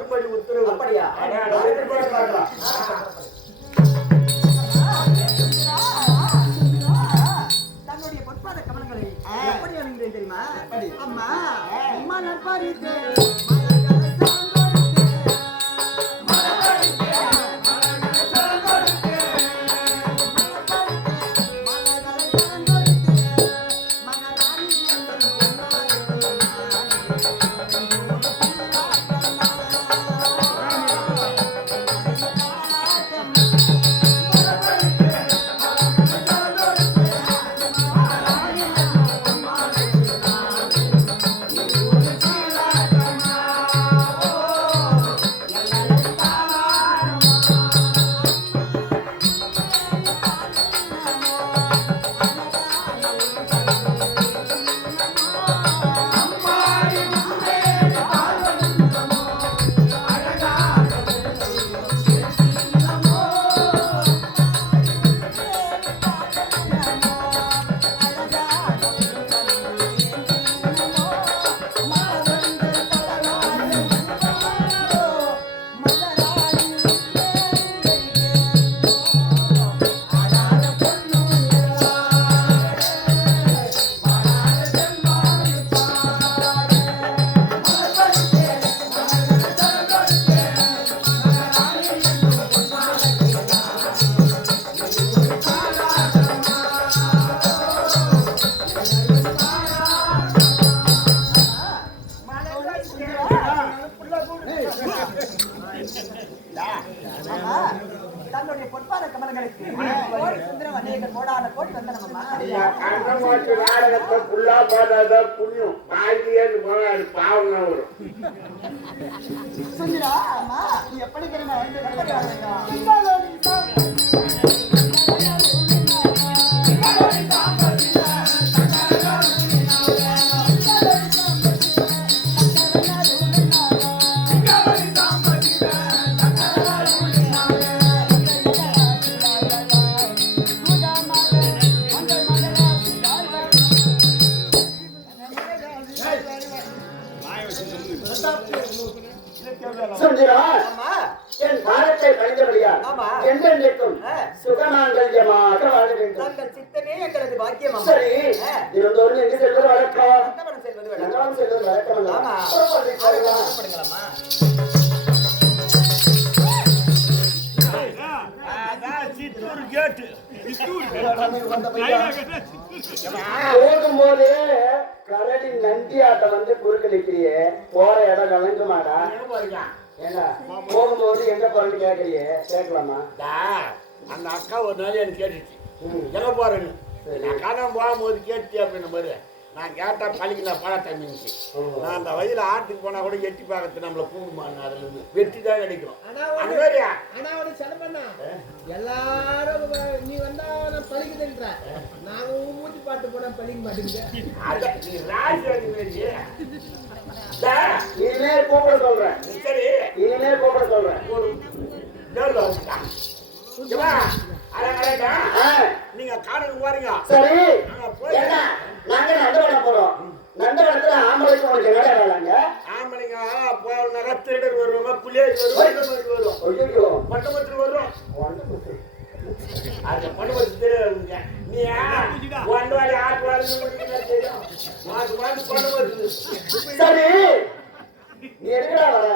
தள்ளுபடி உத்தரவு. அப்படியா? தன்னுடைய பொற்பாத கமலங்களை எப்படி அணிந்தேன் தெரியுமா? அம்மா அம்மா நற்பாரித்தே தன்னுடைய பொற்பாத கமலங்களுக்கு கோடி சுந்தரம் அநேகர் கோடான கோடி வந்தனம்மா. கண்டமாட்டு நாடகத்தை ஃபுல்லா பார்த்தாதான் புண்ணியம். பாதியேன்னு போனா அது பாவம் தான் வரும். சுந்தரா அம்மா நீ எப்படி சுந்தரா என் பாரத்தை பணிந்தபடியா என்றென்றைக்கும் சுகமாங்கல்யமாக வாழ வேண்டும். தங்கள் சித்தனே எங்களது பாக்கியம் அம்மா. சரி தினந்தோறும் எங்கு செல்வது வழக்கம்? நந்தவனம் செல்வது வழக்கம். நந்தவனம் செல்வது வழக்கம் அல்ல. ஆமா. புறப்படுங்களாம்மா. சித்தூர் கேட்டு போகும்போது கரடி நந்தி ஆட்டம் வந்து குறுக்களிக்கிறியே, போற இடம் கலங்குமாடா? ஏண்டா போகும்போது எங்க போறேன்னு கேக்குறியே, கேட்கலாமா? அந்த அக்கா ஒரு நாள் எனக்கு கேட்டுச்சு எங்க போறேன்னு. அக்கா தான் போகும்போது கேட்டு அப்படின்னு பாரு. நான் கேட்டா பழிக்கல பழத்தை மிஞ்சி. நான் அந்த வயல ஆட்டுக்கு போனா கூட எட்டி பார்க்கறது நம்மள கூடுமான்னு அதுல இருந்து வெற்றி தான் கிடைக்கும். அந்த மாதிரியா எல்லாரும் நீ வந்தா பழிக்குதுன்ற நாங்க மூச்சு பாட்டு போனா பழிக்க மாட்டேங்குது. நீ ராஜாதி மாரி இனிமே கூப்பிட சொல்றேன். சரி இனிமே கூப்பிட சொல்றேன். நீங்க காணுக்கு போறீங்க. சரி என்ன நாங்க நந்தவனம் போறோம். நந்தவனத்துல ஆம்பளைக்கு உனக்கு என்ன வேலைங்க? ஆம்பளைங்க போனாக்கா திருடர் வருவாங்க, புள்ளியாரி வருவோம், ஐயோ பட்டமத்தில் வருவோம். அது பட்டமத்து தெரியாதுங்க. நீ ஒன்று வாடி ஆட்டு வாடி தெரியும். மாட்டு மாட்டு பட்டமத்து. சரி நீ எதுக்குடா வர?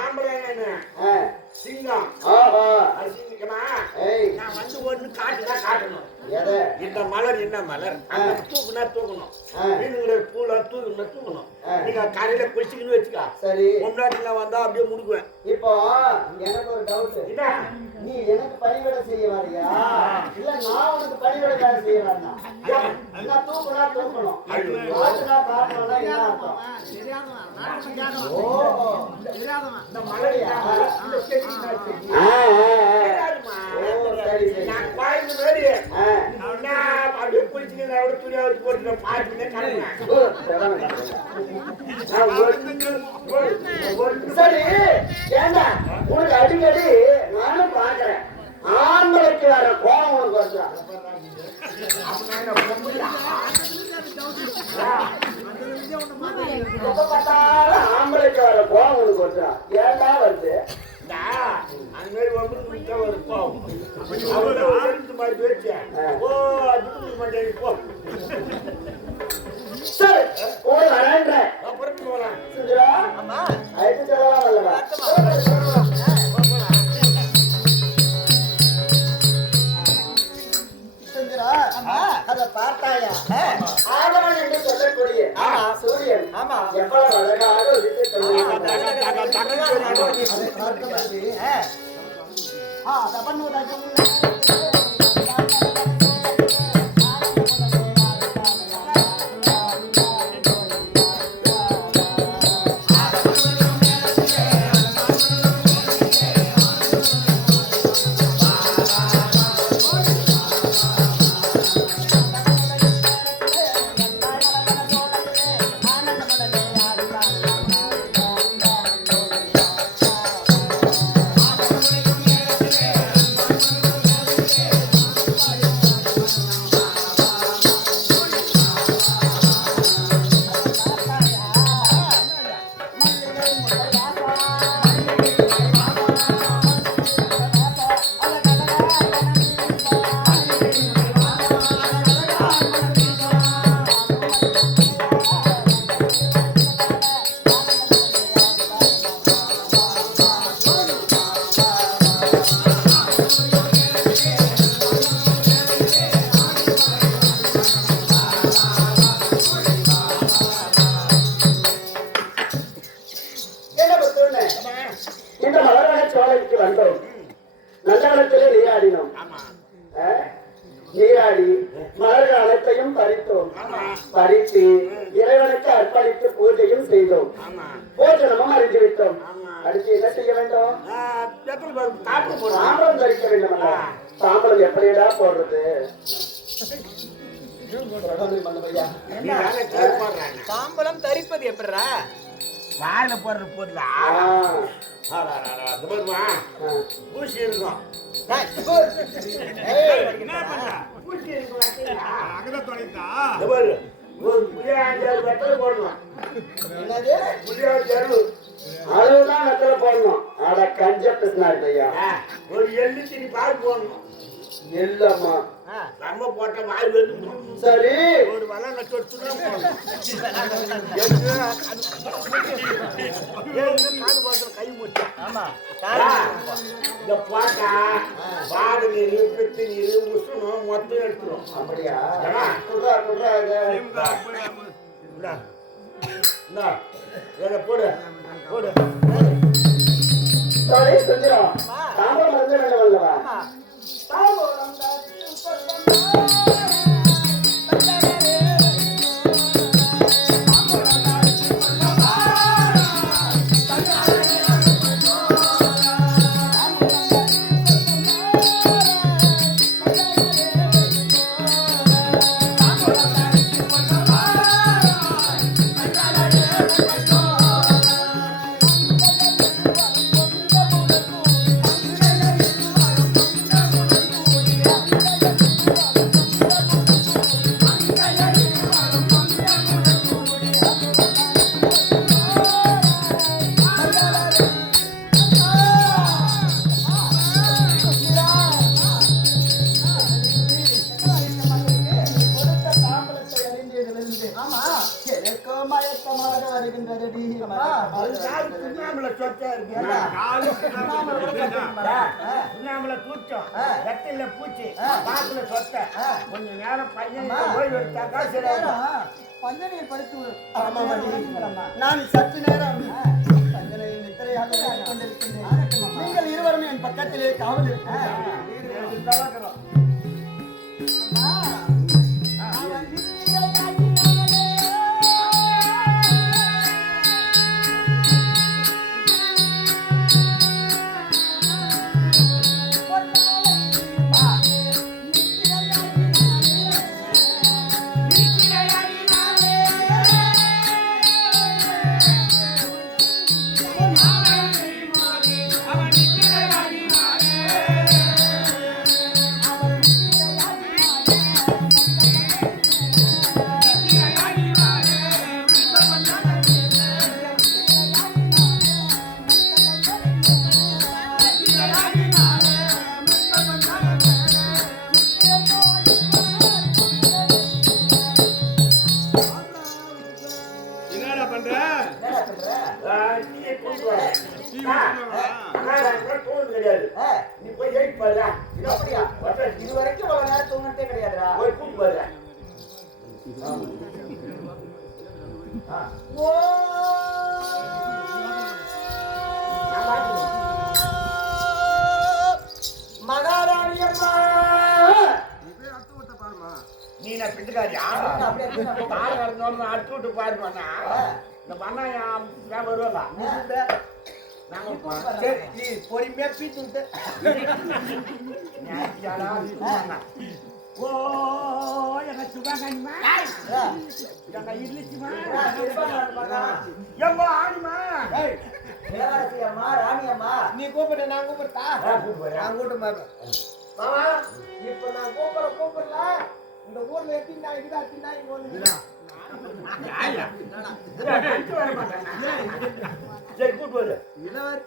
ஆம்பளைங்க சிங்கம். ஆஹா சிங்கமா ஏய் நான் வந்து ஒன்று காட்டுதான் காட்டணும். எதை? இந்த மலர் என்ன மலர் தூக்குனா தூக்கணும். மீனுங்கிற பூல தூக்குனா தூக்கணும். நீங்க காலையில குளிச்சுக்கணும் வச்சுக்கா. சரி முன்னாடி வந்தா அப்படியே முடுக்குவேன். இப்போ எனக்கு ஒரு டவுட். நீ எனக்கு பணிவிடை செய்ய வரியா இல்ல நான் உனக்கு பணிவிடை வேலை செய்ய வரணும்? நான் தூக்குனா தூக்கணும், காட்டுனா காட்டணும்னா என்ன அர்த்தம்? ஓ இந்த மலரியா சரி சரி நான் கோயில் மாதிரி அப்படியே குளிச்சுக்கணும். அப்படியே துணியா வச்சு போட்டு பாட்டு சரி ஏண்டா உனக்கு அடிக்கடி நானும் பாக்குறேன் ஆம்பளைக்கு வர கோபம் உனக்கு வருதா? எப்ப பார்த்தாலும் ஆம்பளைக்கு வர கோவம் உனக்கு வருதா? ஏன்டா வருது? அந்த மாதிரி ஒன்று விட்டா ஒரு போகும் மாதிரி வச்சேன் ஓ அது மாட்டேன் போ சரி கூட வரேன்ற அப்புறம் போகலாம் சுந்தரா அம்மா அழைத்து செல்லலாம் அல்லவா? சுந்தரா அத பார்த்தாயா ஆதவன் என்று சொல்லக்கூடிய சூரியன் எவ்வளவு அழகாக உதித்து இந்த மலரான சோலைக்கு வந்தோம். நல்ல வளத்திலே நீராடினோம். நீராடி மலர்கள் அனைத்தையும் பறித்தோம். பறித்து இறைவனுக்கு அர்ப்பணித்து பூஜையும் செய்தோம். போஜனமும் அறிந்து விட்டோம். அடுத்து என்ன செய்ய வேண்டும்? தாம்பரம் தரிக்க வேண்டும். தாம்பரம் எப்படிடா போடுறது? தாம்பலம் தரிப்பது எப்படிரா? வாயில போடுற பொருளா பூசி இருக்கும் அளவுதான் வெத்தலை போடணும். அட கஞ்ச பிசினாரு ஐயா. ஒரு எள்ளு திணி பால் போடணும். இல்லம்மா நம்ம போட்ட வாய் வந்து சரி ஒரு வளங்க தொட்டு கை முட்டை இந்த போட்டா பாடு நீர் பெத்து நீர் உசணும் மொத்தம் எடுத்துரும். அப்படியா? போடு போடு சரி செஞ்சிடும். தாம்பரம் வந்து வேணும் அல்லவா? பூச்சி பாக்குல சொத்த கொஞ்ச நேரம் பையன் ஓய்வு எடுத்தாக்கா சரி. பஞ்சனையை படித்து நான் சற்று நேரம் பஞ்சனையை நித்திரையாக கொண்டிருக்கின்றேன். நீங்கள் இருவரும் என் பக்கத்திலே காவல் இருக்கிறோம். நீயே கொண்டு வர தோணுது கிடையாது நீ போய் எழுதி பாரு அப்படியா இது வரைக்கும் அவ்வளவு நேரம் தூங்கிட்டே கிடையாதுடா போய் கூட்டு பாரு ஓ மகாராணி அம்மா நீ நான் பிட்டுக்காரியா தாழ வரணும் அடிச்சு விட்டு பாருவானா இந்த பண்ணா என் வருவாங்க சரி பொறுமையா பீச்சு விட்டு ஓ எங்க சுகாங்கம்மா எங்க இல்லிச்சுமா எங்க ஆணிமா இளவரசி அம்மா ராணி அம்மா நீ கூப்பிடு நான் கூப்பிடுறா நான் கூப்பிட்டு மாமா இப்ப நான் கூப்பிடல இந்த ஊர்ல எத்தினா இருக்குதா அத்தினா இங்க வந்து சரி கூட்டு வரு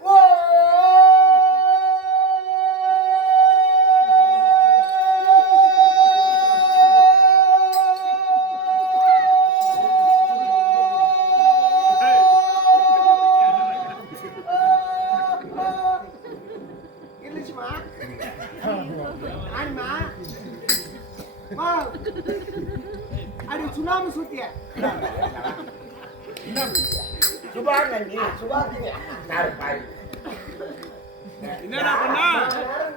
ஓ இல்லச்சுமா ஆனிமா அடி சுனாமி சுத்திய சுபாங்கண்ணி சுபாக்கிங்க என்னடா பண்ணா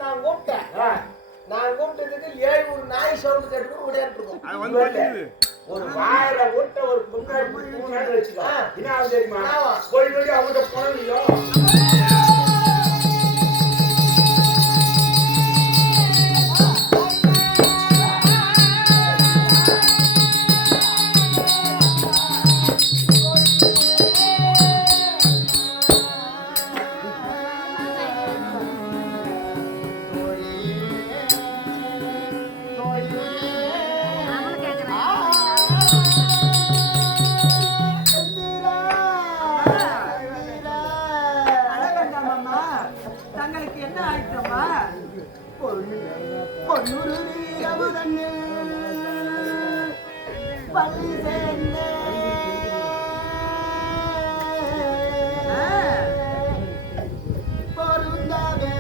நான் கூப்பிட்டேன் நான் கூப்பிட்டதுக்கு 7 ஒரு நாய் சவுண்ட் கேட்டு ஓடியாட்டு இருக்கோம் ஒரு வாயில விட்ட ஒரு முன்னாடி முன்னாடி வச்சுக்கோ என்ன தெரியுமா போய் போய் அவங்க போனீங்களோ தங்களுக்கு என்ன ஆயிட்டம்மா பொன்னூறு வீரமுதன்னு பள்ளி சேர்ந்த பொருந்தவே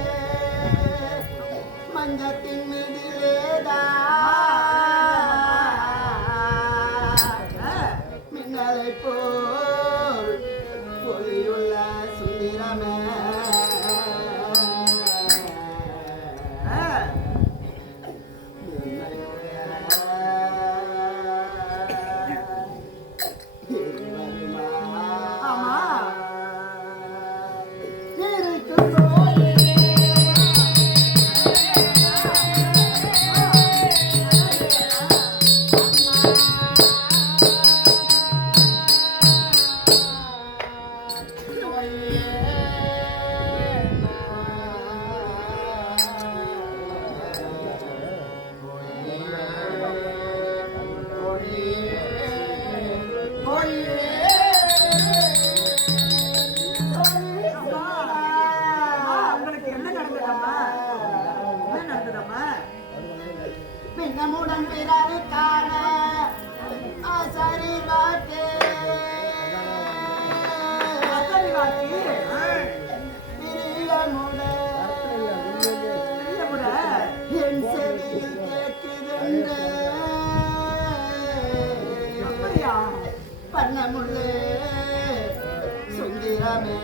மஞ்சத்தின் மீதிலேதா மின்னலை போல் பொலியுள்ள சுந்திரமே பின்னமுடன் பிறருக்கான ஆசரி வாக்கு என் செவியில் கேட்குதுன்ற பண்ணமுள்ளே சுந்திரமே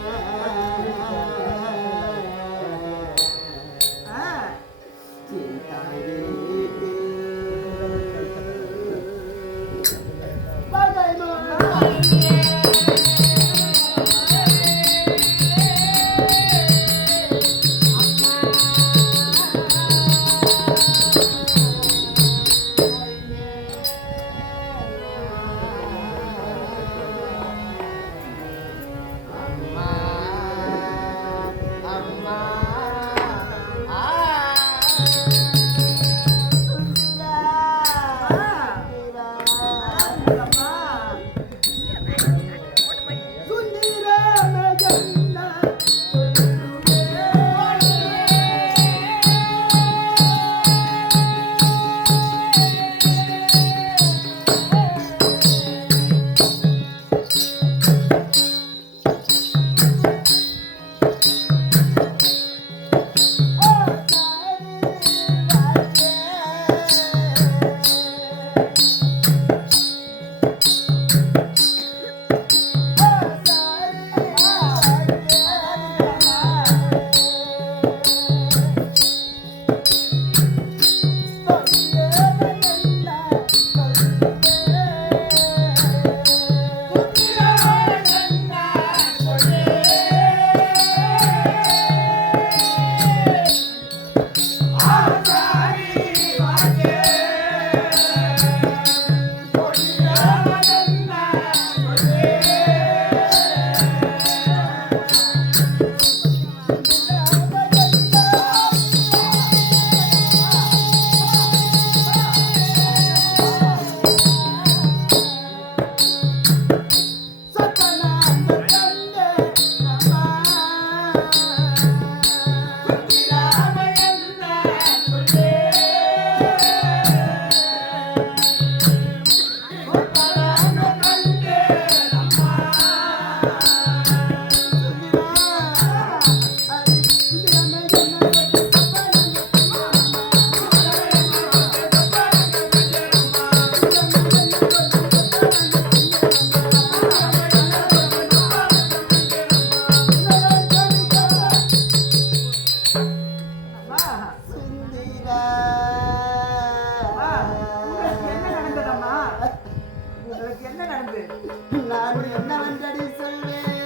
நான் என்னவென்றடி சொல்வேன்?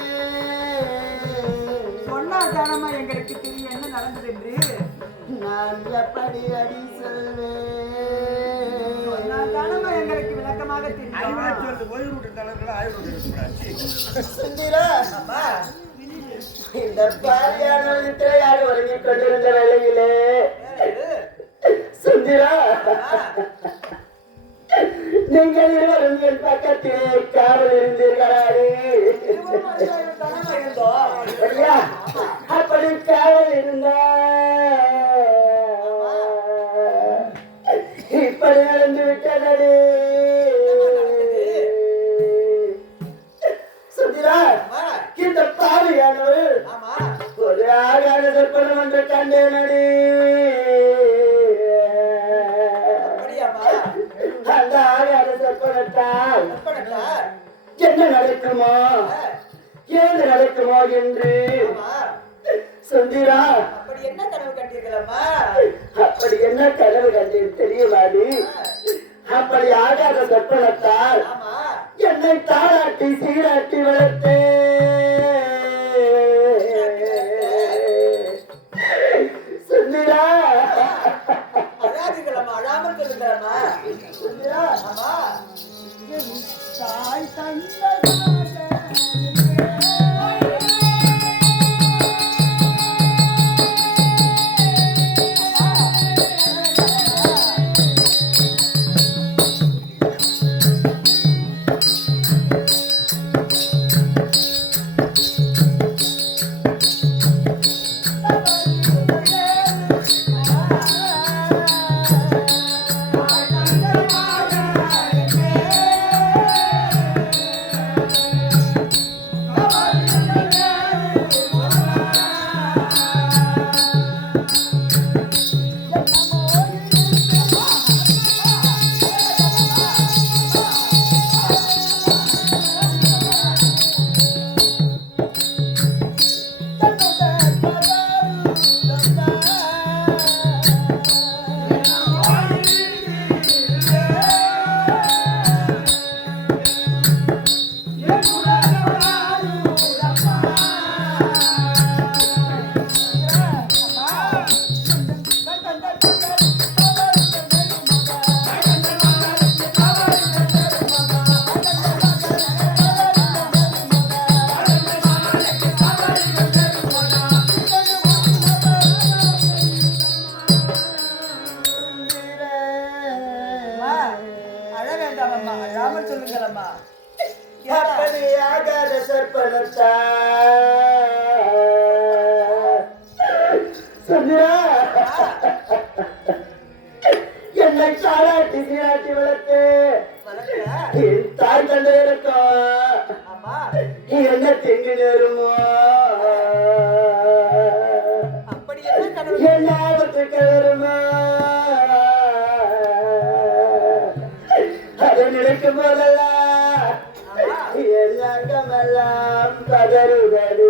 சொன்னால் தானம்மா எங்களுக்கு தெரியும் என்ன நடந்தது என்று. நான் எப்படி அடி சொல்வேன்? சொன்னால் தானம்மா எங்களுக்கு விளக்கமாக தெரியும். சொல்லு ஓய்வு விட்டு ஆய்வு சுந்தரா, இந்த பாரியான நித்திரையாக ஒருங்கிக் கொண்டிருந்த வேளையிலே சுந்தரா, நீங்கள் இருவரும் என் பக்கத்திலே காவல் இருந்தீர்களாரே. அப்படி காவல் இருந்த இப்படி நடந்து விட்டதே. சுந்தரா, இந்த பாவியானவர் ஒரு ஆகாத சொற்பனம் என்று கண்டேனடி. அந்த ஆகாத சொற்பனத்தால் என்ன நடக்குமோ ஏது நடக்குமோ என்று சுந்தரா, அப்படி என்ன கனவு கண்டீர்களம்மா? அப்படி என்ன கனவு கண்டேன் தெரியுமாடி? அப்படி ஆகாத சொற்பனத்தால் என்னை தாளாட்டி சீராட்டி வளர்த்தே. சுந்தரா, அழாதீங்களம்மா, அழாமல் சொல்லுங்களம்மா. சுந்தரா, தாய் தந்தை அழாமல் சொல்லுங்களம்மா. அப்படி ஆகாத சொற்பனத்தா சுந்தரா, என்னை தாளாட்டி சீராட்டி வளர்த்து என் தாய் தந்தையருக்கும் என்ன திங்கு நேருமோ என்ன ஆபத்துக்கு வருமோ அதை நினைக்கும் போதெல்லாம் என் அங்கமெல்லாம் பதறுவது.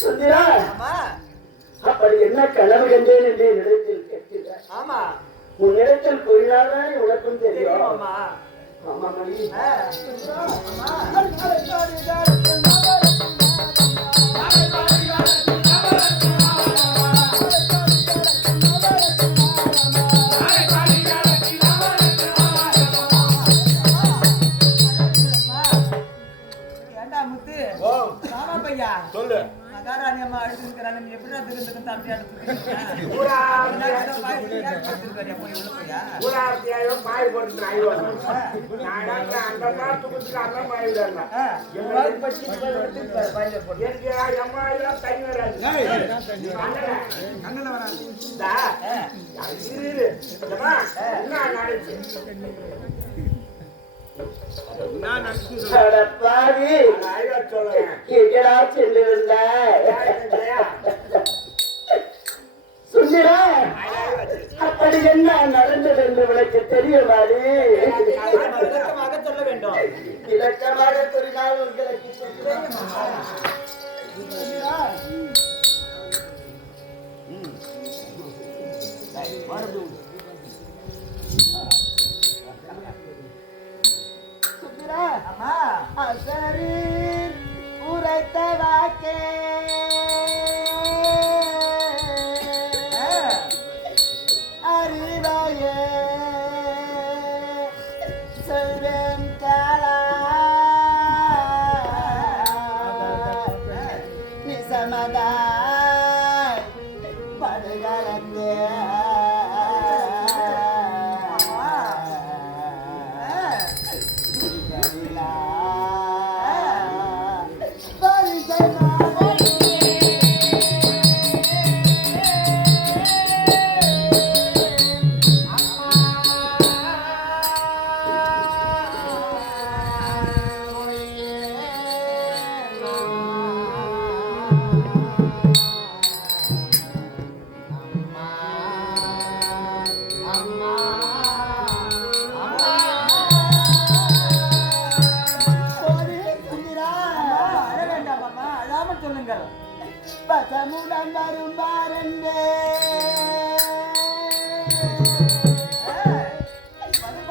சுந்தரா, அப்படி என்ன கனவு கண்டேன் என்று இடத்தில் கேட்கிறார். உன்னிடத்தில் கூறினால்தான் உனக்கும் தெரியும். ஆமா மணி. சொல்லு மகாராணி அம்மா அழுதுக்கிறாங்க. நீ எப்படி திருந்துக்கு தம்பி பாய் போட்டு சுந்தரா, அப்படி என்ன நடந்தது என்று உனக்கு தெரியுமாடி? சொல்ல வேண்டும். இலக்கமாக கூறினால் உங்களுக்கு பசமுடன் வரும் பாரந்தே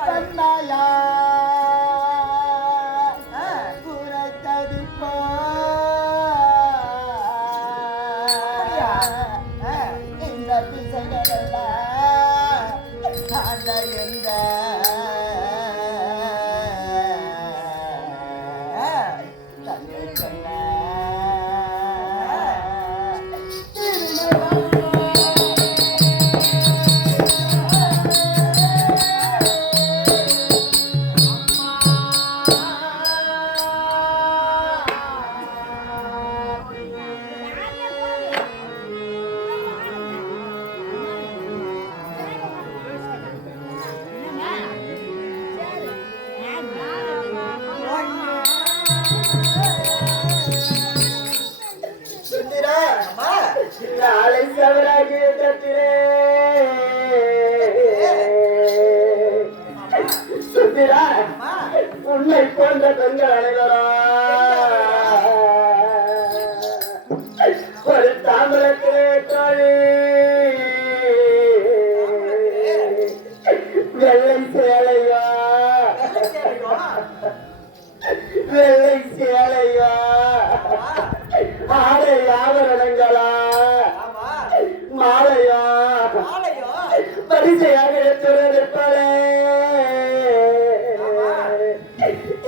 தந்தாயா புறத்தது இந்த திசைகளெல்லாம் அந்த எந்த தந்தை சொன்ன நாளை சவராகியத்திலே சுத்திரா உன்னை போன்ற பெண்கள் அனைவரும் ஒரு தாம்பரத்திலே தோழி வெள்ளை சேலையா வெள்ளை சேலையா ஆடை ஆபரணங்களா மாலையா பரிசையாக எடுத்துள்ளே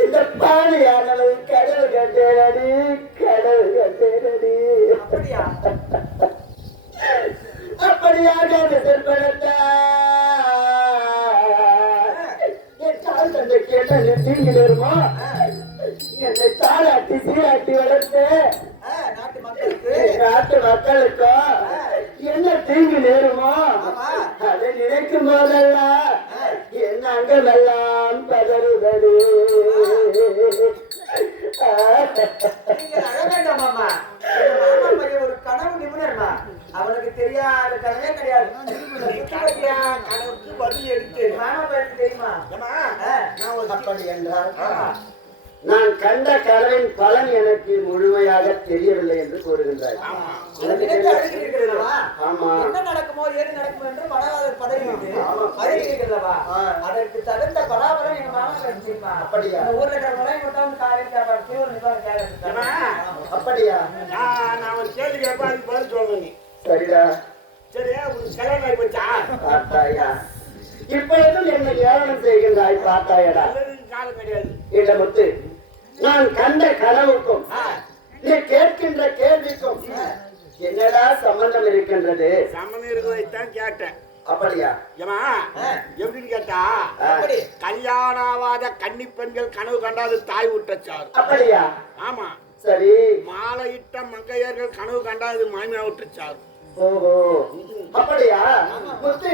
இந்த பாணியானவை கடல் கட்டேனடி கடல் கட்டேனடி அப்படியாக செல்படுத்த என் தாய் தந்தை கேட்ட தீங்கி நேருமா என்னை தாளாட்டி சீராட்டி வளர்த்து நாட்டு மக்களுக்கோ என்ன தீங்கு நேருமோ அதை நினைக்கும் போதெல்லாம் என் அங்கமெல்லாம் பதறுதடி ஒரு கனவு நிபுணர்மா அவனுக்கு தெரியாத கனவே கிடையாது கனவுக்கு பதில் எடுத்து மாமா பையனுக்கு தெரியுமா அப்படி என்றால் நான் கண்ட கனவின் பலன் எனக்கு முழுமையாக தெரியவில்லை என்று கூறுகின்றார். ஆமா, என்ன நடக்குமோ ஏது நடக்குமோ என்று பதவி அழுகிறீர்களவா? அதற்கு தகுந்த பலாபலம் எங்க மாமா கிடைச்சிருப்பா. அப்படியா? ஊர்ல இருக்கிறவங்க மட்டும் காலையில் அப்படியா? நான் ஒரு கேள்வி கேட்பா அதுக்கு பதில் சொல்லணும். சரிடா. சரியா? உனக்கு கல்யாணம் ஆகி போச்சா? பார்த்தாயா? இப்பொழுதும் என்னை ஏளனம் செய்கின்றாய் பார்த்தாயடா? காலம் கிடையாது. இந்த முத்து, நான் கண்ட கனவுக்கும் நீ கேட்கின்ற கேள்விக்கும் என்னடா சம்பந்தம் இருக்கின்றது? சம்மந்தம் இருக்கிறதைத்தான் கேட்டேன். அப்படியா? ஏமா எப்படின்னு கேட்டா, கல்யாணாவாத கன்னி பெண்கள் கனவு கண்டாது தாய் விட்டுச்சாரு. அப்படியா? ஆமா. சரி. மாலையிட்ட மங்கையர்கள் கனவு கண்டாது மாமியா விட்டுச்சாரு. ஓஹோ, அப்படியா? முத்து,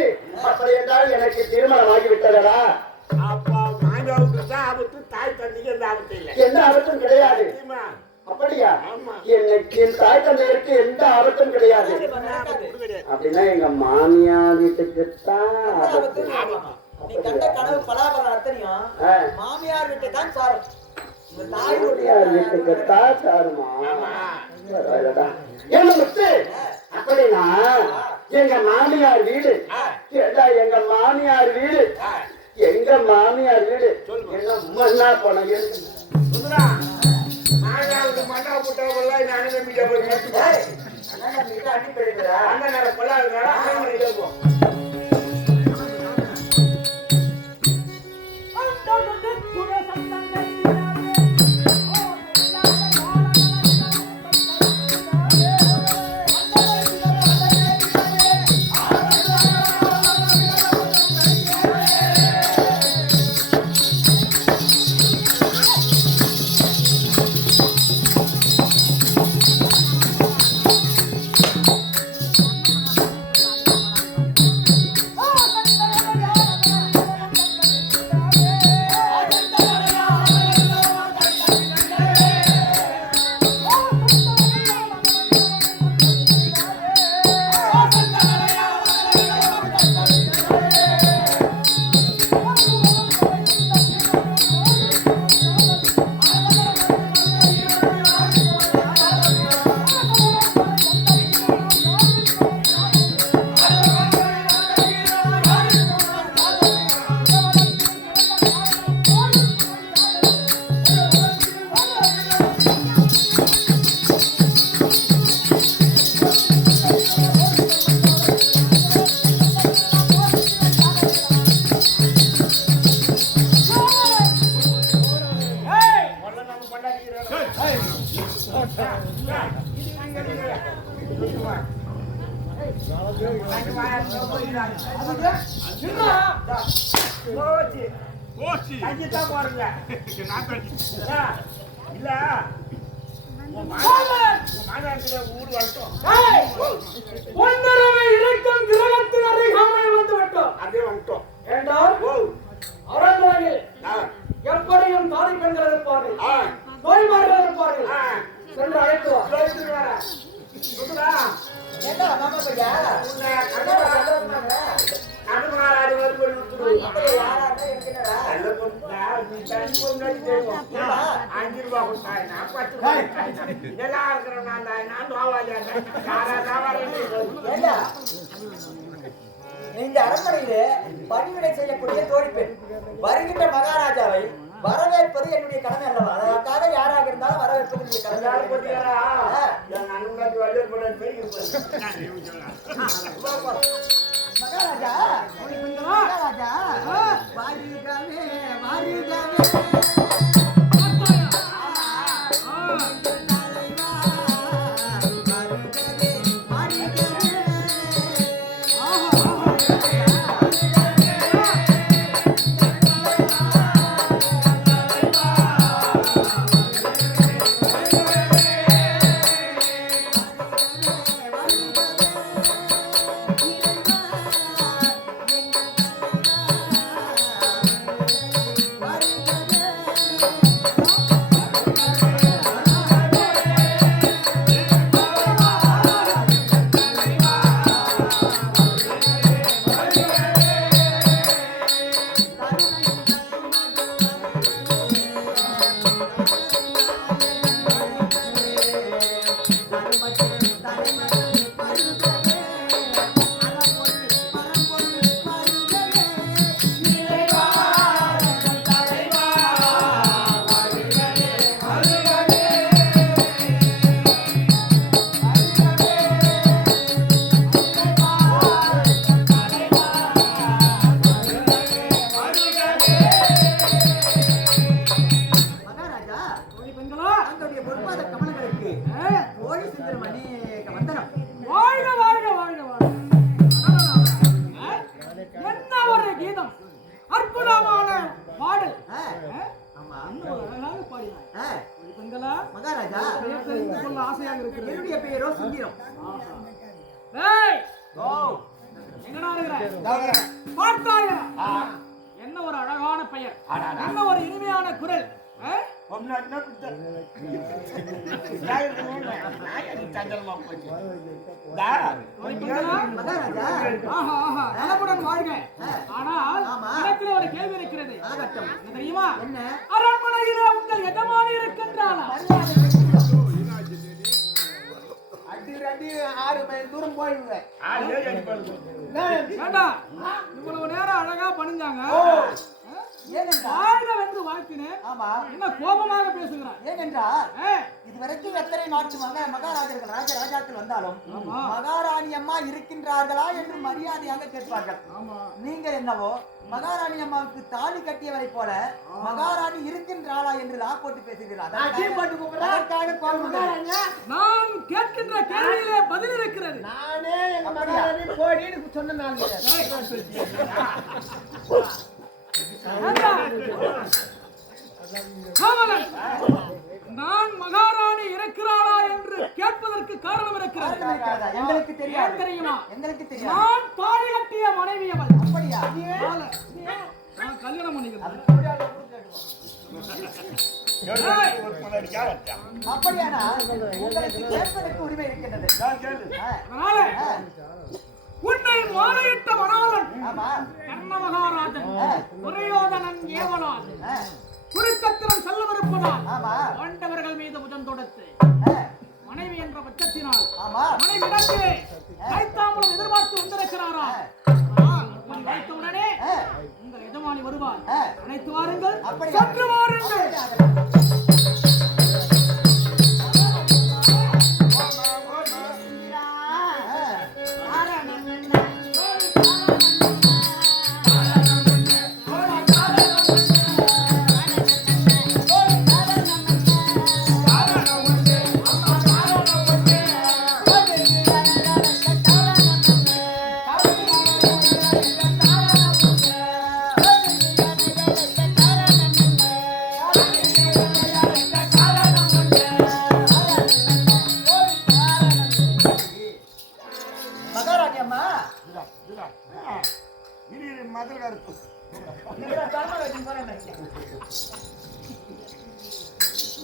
அப்படி என்றால் எனக்கு திருமணம் ஆகிவிட்டதா? அப்பா மாமியா விட்டுச்சா ஆபத்து, தாய் தந்தைக்கு எந்த ஆபத்து இல்லை. எந்த ஆபத்தும் கிடையாது. அப்படியா? எனக்கு என் தாய் தந்தையருக்கு எந்த ஆபத்தும் கிடையாது. அப்படின்னா எங்க மாமியார் வீட்டுக்குத்தான் நீ கண்ட கனவு பலாபலம் அத்தனையும் மாமியார் வீட்டை தான் சாரும். மாமியார் வீட்டுக்குத்தான் சாருமா? என்ன முத்து, அப்படின்னா எங்க மாமியார் வீடு கேட்டா, எங்க மாமியார் வீடு எங்க மாமியார் வீடு என்ன மண்ணா போன மாமியாவுக்கு மண்ணா போட்டவங்களாம் இந்த அனுமதிக்க போய் அனுப்பி போயிருக்கிறா. அந்த நேரம் கொள்ளாதுனால அனுமதி இருக்கும். போச்சு கஞ்சிதான் போறீங்க இல்ல மாநிலத்தில ஊர் வரட்டும் இருக்கும் கிரகத்தின் அருகாமையில் வந்து விட்டோம். அதே வந்துட்டோம் என்றால் அவர்கள் எப்படியும் தாலி பெண்கள் இருப்பார்கள், நோய்மார்கள் இருப்பார்கள். சென்று அழைத்து வா. என்ன மாமா பையா அனுமாராடி வருவது யாராவது இருக்கிறாரா 5 ரூபாய் கொடுத்தாய் நான் 10 ரூபாய் இதெல்லாம் இருக்கிறேன் நான் நோவாதியா ஏண்டா இந்த அரண்மனையிலே பணிவிடை செய்யக்கூடிய தோழி பெண் வருகின்ற மகாராஜாவை வரவேற்பது என்னுடைய கடமை அல்லவா? அதற்காக யாராக இருந்தாலும் வரவேற்பது என்னுடைய கடமை. மகாராஜா மகாராஜா வாரிகவே வாரிகவே என்னுடைய பெயரோ சுந்தரம். என்ன ஒரு அழகான பெயர், என்ன ஒரு இனிமையான குரல். ஆனால் ஒரு கேள்வி இருக்கிறது. தெரியுமா? அரண்மனையிலே உங்கள் எஜமானி இருக்கின்றாளா? 6 மைல் தூரம் போயிடுவேன். இவ்வளவு நேரம் அழகா பணிஞ்சாங்க. என்ன கோபமாக பேசுகிறார்? ஏனென்றால் இதுவரைக்கும் எத்தனை நாட்டு மகாராஜர்கள் ராஜாக்கள் வந்தாலும் மகாராணி அம்மா இருக்கின்றார்களா என்று மரியாதையாக கேட்பார்கள். நீங்கள் என்னவோ மகாராணி அம்மாவுக்கு தாலி கட்டியவரை போல மகாராணி இருக்கின்றாளா என்று லா போட்டு பேசுகிறார். நான் கேட்கின்ற கேள்வியிலே பதில் இருக்கிறது. நானே எங்க மகாராணி போடின்னு சொன்ன நான் நான் மகாராணி இருக்கிறாரா என்று கேட்பதற்கு காரணம் இருக்கிறது. எங்களுக்கு தெரியாது. தெரியுமா? எங்களுக்கு தெரியாது. நான் தாலி கட்டிய மனைவி அவள். அப்படியா? நான் கல்யாணம் பண்ணிக்கிறேன். அப்படியானா உங்களுக்கு கேட்பதற்கு உரிமை இருக்கின்றது. உன்னை மாலையிட்ட மணாளன் கர்ண மகாராஜன் துரியோதனன் ஏவலால் குருச்சத்திரம் செல்லவிருப்பதால் பாண்டவர்கள் மீது புஜம் தொடுத்து மனைவி என்ற பட்சத்தினால் மனைவிடத்திலே கைத்தாம்பலம் எதிர்பார்த்து வந்திருக்கிறாரா? வைத்தவுடனே உங்கள் எஜமானி வருவார். அழைத்து வாருங்கள், சற்று வாருங்கள்.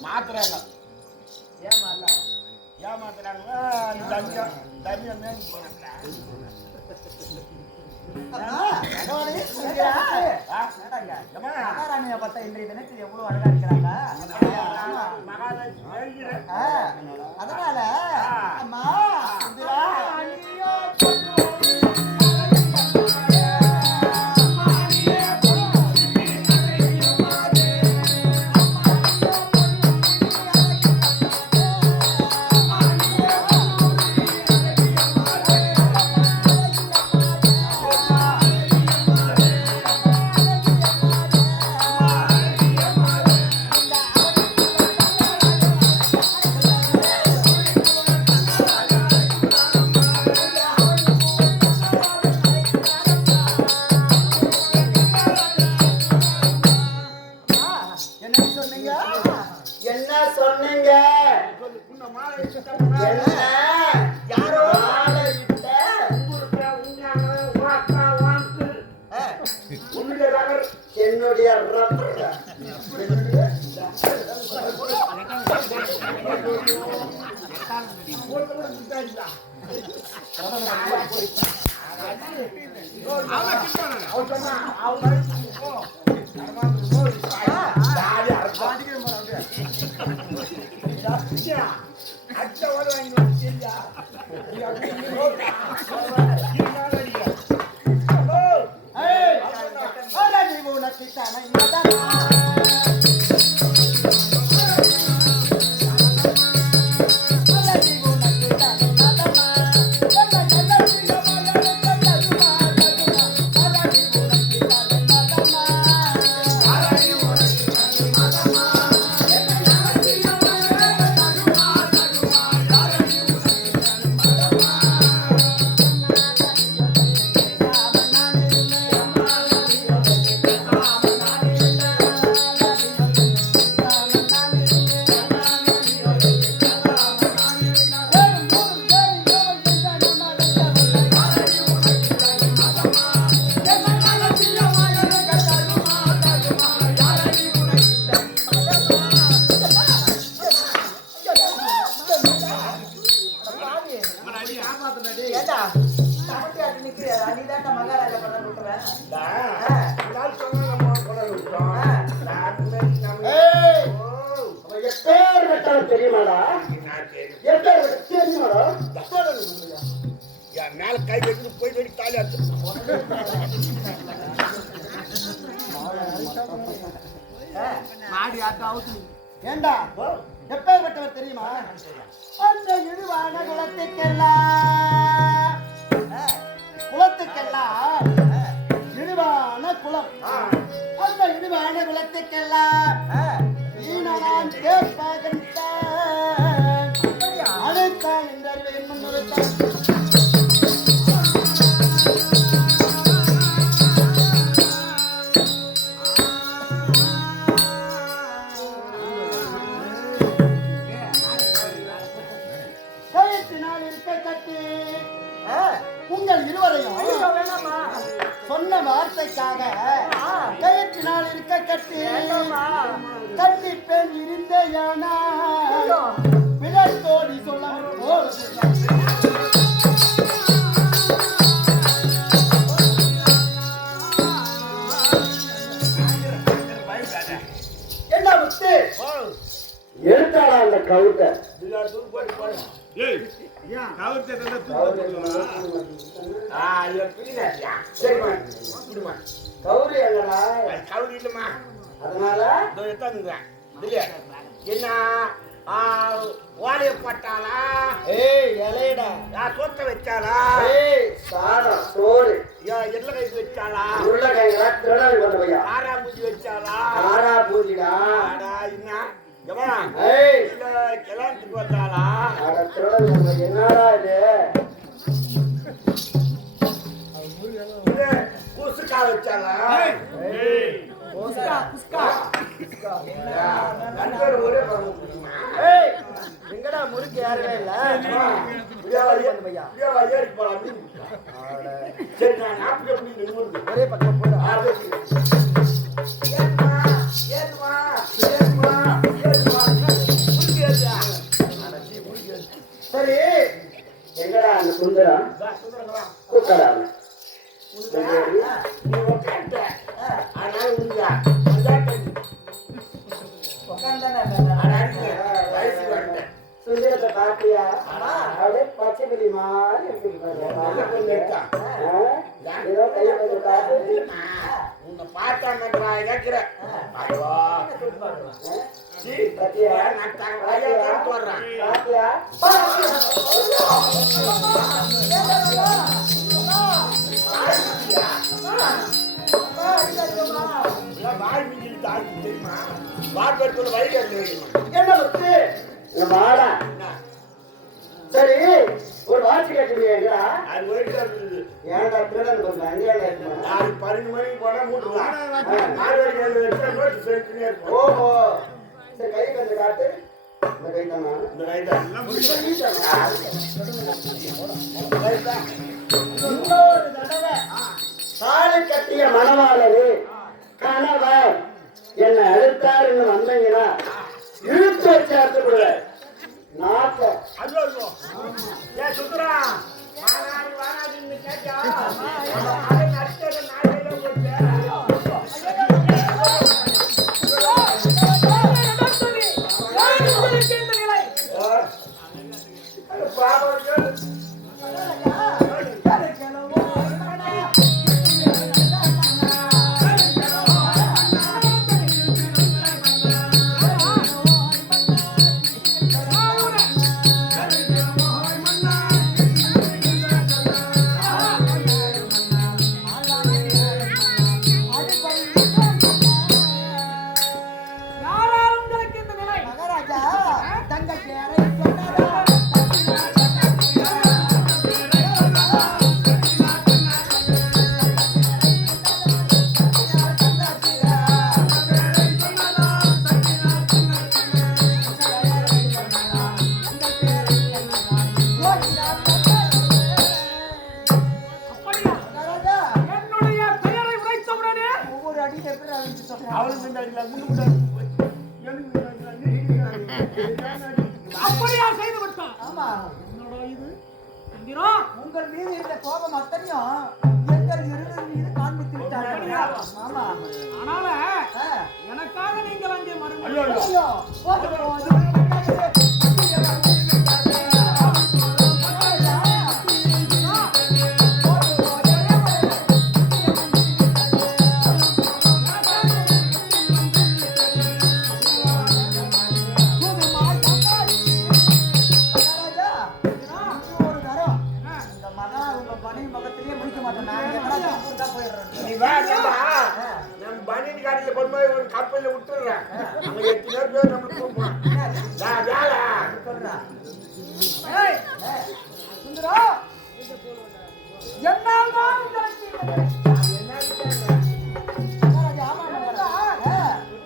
மாத்துறாங்க ஏமால ஏமாத்துறாங்க தண்ணியம் மேங்கி போனாங்க மகாராணியை பார்த்தா இன்றைய தினத்தில் எவ்வளவு அழகா இருக்கிறாங்க. அதனால அம்மா என்னுடைய தெரியுமாடா? தெரியுமாடா? மேல கை வச்சு போய் வெடி தாலி அடிச்சு மாடி ஆட்டா அவுத்து. ஏண்டா எப்பேற்பட்டவர் தெரியுமா? அந்த இழிவான குலத்துக்கெல்லாம் இழிவான குலம். அந்த இழிவான குலத்துக்கெல்லாம் ஈனவான் கேட்பாகத்தான் அழைத்தான் இந்த அறிவை இன்னும் உரைத்தான். உங்கள் இருவரையும் சொன்ன வார்த்தைக்காக கயிற்றினால் இருக்க கட்டி கண்டிப்பேன் இருந்தேயானா பிறத்தோடி சொல்ல என்ன முத்து எடுத்தாடா அந்த கவுட்டை. கௌரி எங்கடா? அதனால என்ன ஓலைய போட்டாளா? இலையடா சொத்த வச்சாளா? சாதம் சோறு எல்ல கை வச்சாளா? உருளைக்கிழங்கா திருடல் கொண்டு போயா? காரா பூஜை வச்சாளா? காரா பூஜிடா. என்ன கல்யாணத்துக்கு வந்தாளா? திருடல் கொண்டு போய் என்னடா இது? குசுக்கா வச்சாளா? எங்கடா முறுக்கு யாருமே இல்ல. சரி நான் நாற்பது ஒரே பக்கம் போட போடா. அதான் தண்ணி. உட்கார்ந்தானே அட அடிங்க. வயசுக்கு வந்துட்டேன். சுந்தரத்தை பாத்தியா அப்படியே பச்சை கிளி மாதிரி இருக்குது பாரு. கொஞ்சம் எடுத்தா. ஏதோ கையை கொஞ்சம் காட்டு. இல்லம்மா, உன்னை பார்த்தா நான் கேட்கிறேன். ஐயோ. சீ, பாத்தியா நான் தங்க வழியா தான் போடுறேன். பாத்தியா வாய் மிஞ்சிட்டு தாக்கி தெரியுமா? வார்த்தை வயிறு வைக்கணும். என்ன முத்து வாடா சரி ஒரு வாட்சி கேட்டுருக்கீங்களா அது வயிறு இருக்குது. ஏன்டா திருடன் கொஞ்சம் அங்கேயா இருக்கணும் நாளைக்கு 12 மணிக்கு போனா மூட்டுலாம். 6 வருஷம் நோட்டு செலுத்தினே இருப்போம். ஓஹோ சரி கை கொஞ்சம் காட்டு இந்த கை தானா இந்த ரைதான். இன்னொரு தடவை தாலி கட்டிய மணவாளரு கணவர் என்னை அழுத்தாருன்னு வந்தீங்கன்னா இழுத்து வச்சு அறுத்து விடுவேன் நாட்டம் ஐயோ, ஐயோ. ஏய், சுந்தரா, வானாடி, வானாடின்னு கேட்டா, நம்ம மகன் நட்டது நாளையில போச்சு. அது பாவம் கேளு. மகாராஜா தங்க பேரை சொன்னாரா ஒவ்வொரு அடி எப்படி அறிஞ்சு சொல்றேன் அவளுக்கு முன்னாடில, முன்னு முன்னாடி போச்சு. எனக்கு முன்னாடில, அப்படியா செய்து விட்டான்? ஆமா என்னடா இது? இந்திரா, உங்கள் மீது இருந்த கோபம் அத்தனையும் எங்கள் இருவர் மீது காண்பித்து விட்டார்கள் ஆமா ஆனால ஆ. எனக்காக நீங்கள் அங்கே ஐயோ, மறுபடியும் ஐயோ. ஐயோ போதும் போதும் நீ வா, ஏண்டா? நம்ம பனியன் காட்டில கொண்டு போய் ஒரு கப்பல்ல விட்டுடுறேன். அங்க 8 பேர் நம்மளுக்கு கூப்பிடுவான். வேலை. ஏய், சுந்தரா, என்னால் தான் உங்களுக்கு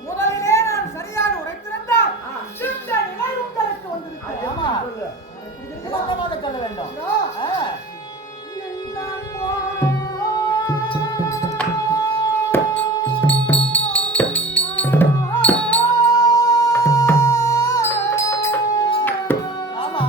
முதலிலே நான் சரியாக உரைத்திருந்தால் இந்த நிலை உங்களுக்கு வந்திருக்கிறது. சொல்ல வேண்டும் ஆமா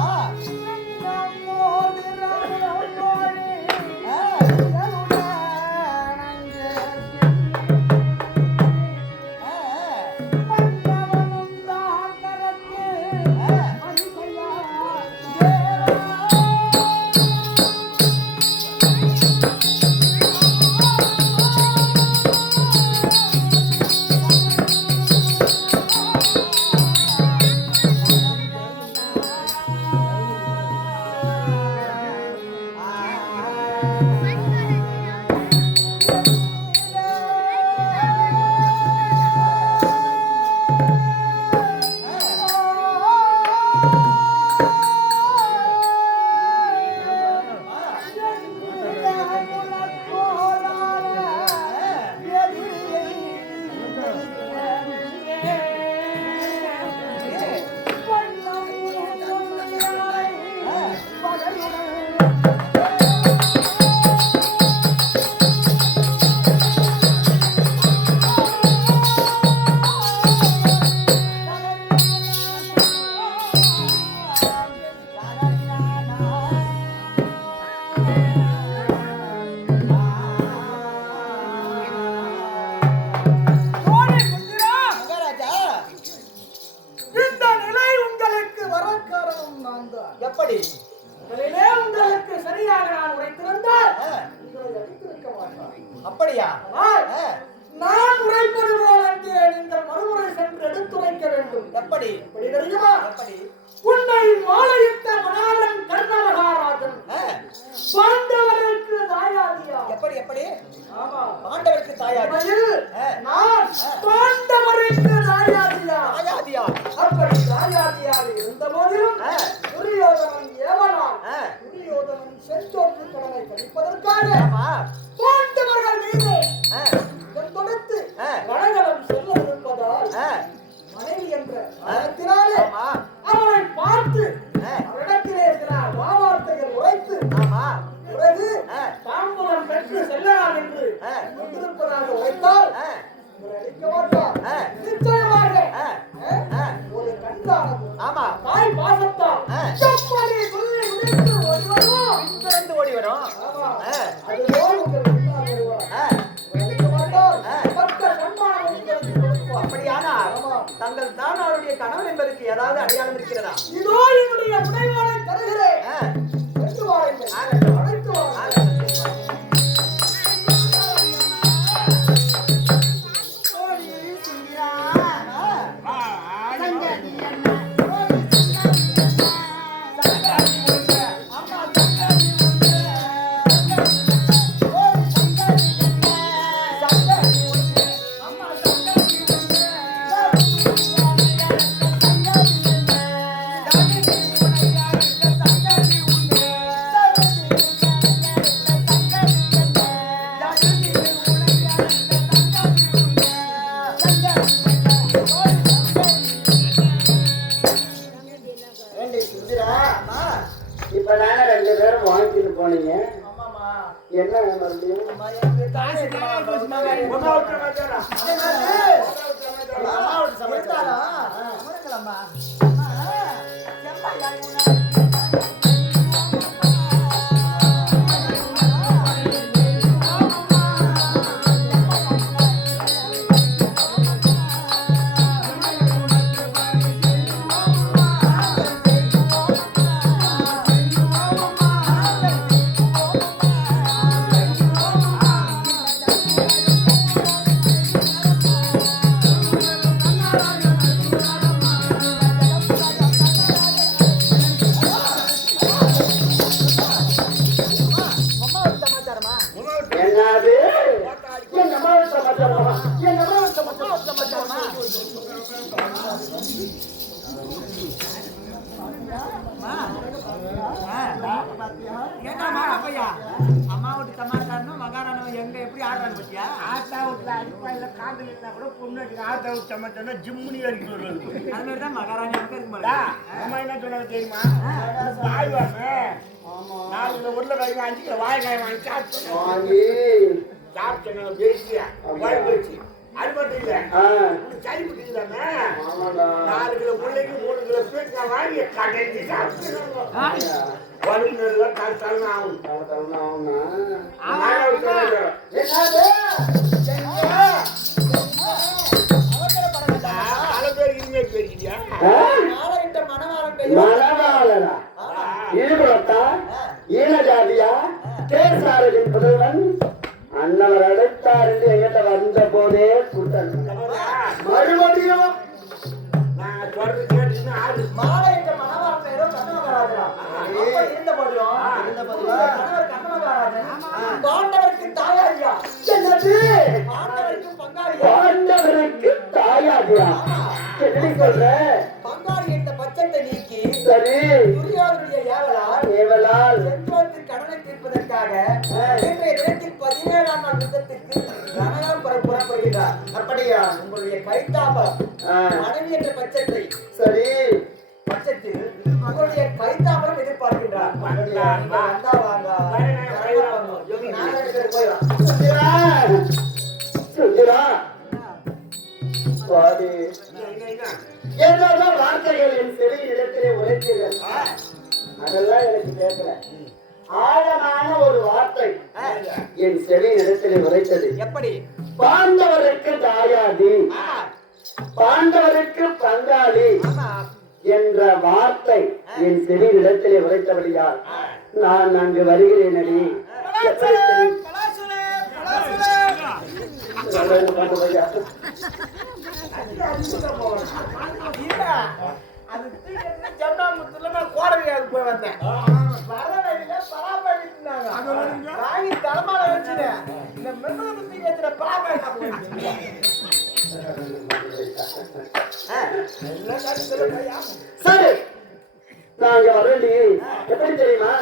அதனாலே ஆமா. அவனை பார்த்து ஆ. அவரிடத்திலே சில வார்த்தைகள் உரைத்து ஆமா. பிறகு ஆ. தாம்பூலம் பெற்று செல்லலாம் என்று ஆ. வந்திருப்பதாக உரைத்தால் ஆ. இவர் அளிக்க மாட்டார். ஆ. நிச்சயமாக ஆ. ஆ, ஒரு கண்காணம் ஆமா. தாய் பாசத்தால் ஆ. எப்படி சொல்லி முடித்து ஓடி வருவோம். இங்கிருந்து ஓடி வரும். ஆமா. ஆ. அதுபோல் உங்கள் முன்னால் வருவார். ஆ. இவர் அளிக்க மாட்டார். ஆ. பக்க சன்மானம் உங்களுக்கு கொடுப்பார். அப்படியானால் ஆமா. தங்கள் தான் அவருடைய கணவன் என்பதற்கு ஏதாவது அடையாளம் இருக்கிறதா? இதோ என்னுடைய முனைவாளை தருகிறேன். ஆ. எடுத்து வாருங்கள். ஆகட்டும். அழைத்து வாருங்கள். ஆகட்டும். ஏண்டி சுந்தரா, இப்பதானே 2 பேரும் வாங்கிட்டு போனீங்க. என்ன மறுபடியும் என்னது? என் அம்மாவை சமாச்சாரமா? என் அம்மாவை சமாச்சாரமா? அம்மா வீட்டு சமாச்சாரம் மகாராணவன் எங்க எப்படி ஆடுறான்னு பத்தியா? ஆத்தா வீட்டுல அடிப்பாயில காதல் இருந்தா கூட பொண்ணு ஆத்தா வீட்டு சமைச்சோன்னா ஜிம்முனி வரைக்கும் வருவாங்க. அது மாதிரி தான் மகாராணி அங்க இருக்க டா, மாட்டேன். அம்மா என்ன சொன்னாங்க தெரியுமா? வாய் வாங்க. 4 கிலோ உருளைக்கிழங்கு 5 கிலோ வாழைக்காய் வாங்கி சாப்பிட்டு வாங்கி சாப்பிட்டேன் பேசியா வாய் போச்சு. அது மட்டும் இல்ல சளி பிடிக்குதானே ஆமாடா. 4 கிலோ முள்ளைக்கு 3 கிலோ பேச்சு வாங்கி கடைஞ்சி சாப்பிட்டு வலிக்கு நல்லா தலை ஆகும். அவனா என்னது? பல பேர் இனிமேல் பேருக்கிட்டியா? மணவாளனா? ஈடுபடத்தா? ஈனஜாதியா? கேசாரதின் புதல்வன் அண்ணவர் அழைத்தார் என்று எங்கிட்ட வந்த போதே கூட்டம் மறுபடியும் நான் சொல்றது கேட்டுச்சுன்னா ஆடு. மாலையிட்ட மணவாளன் பேரோ கண்ணமகாராஜன். அப்படி இருந்த போதிலும் கணவர் கண்ணமகாராஜன் பாண்டவருக்கு தாயாரியா? என்னது? பாண்டவருக்கு பங்காளியா? பாண்டவருக்கு தாயாதியா? என்னடி சொல்ற? பங்காளி என்ற பட்சத்தை நீக்கி சரி, துரியோதனுடைய ஏவலால் ஏவலால் செல்வத்து கடனை தீர்ப்பதற்காக இன்றைய தினத்தில் 17ஆம் நாள் யுத்தத்திற்கு ரணகம் புறப்படுகிறார். அப்படியா? உங்களுடைய கைத்தாபம் மனைவி என்ற பட்சத்தை சரி, பட்சத்தில் உங்களுடைய கைத்தாபம் எதிர்பார்க்கின்றார். வந்தா நீங்க வந்தா வாங்க. நாங்க 2 பேரும் போயிடலாம். சுஜிரா, சுஜிரா, சுவாமி, என்னதான் வார்த்தைகள் என் செவி இடத்திலே உரைத்தீர்கள், அதெல்லாம் எனக்கு கேட்கல. ஆழமான ஒரு வார்த்தை என் செவி இடத்திலே உரைத்தது. எப்படி? பாண்டவருக்கு தாயாதி, பாண்டவருக்கு பங்காளி ஆமா. என்ற வார்த்தை என் செவி இடத்திலே உரைத்தபடியால் நான் அங்கு வருகிறேன். அடி அது ஜம்னாமுத்துல நான் கோடவியாவுக்கு போய் வந்தேன். வர வழியில பலாப்பழினாங்க. வாங்கி தலைமால வச்சுட்டேன். இந்த மென்னூர் தீக்கத்துல பலாப்பழம் சரி, நாங்க வரண்டி. எப்படி தெரியுமா?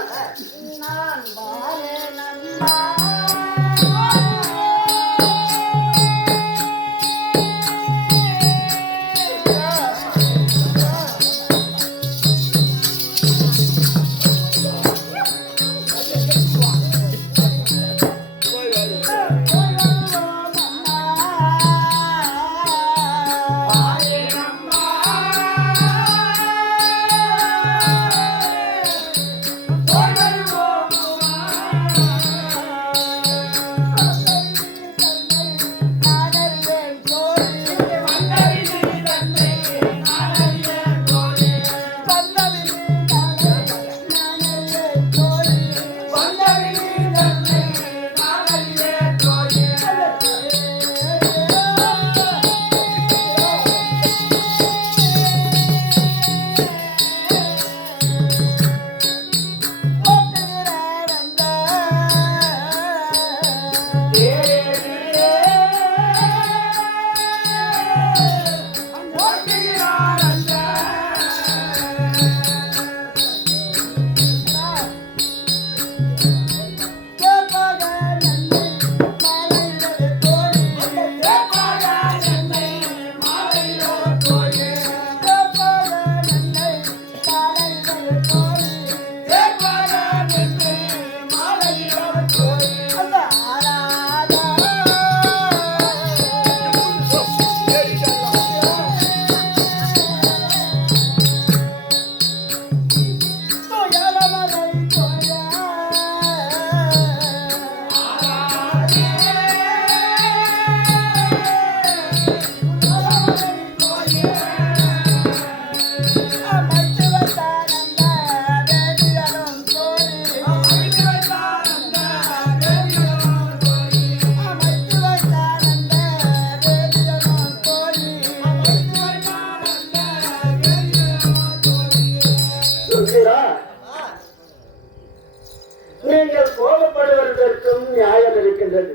இருக்கின்றது.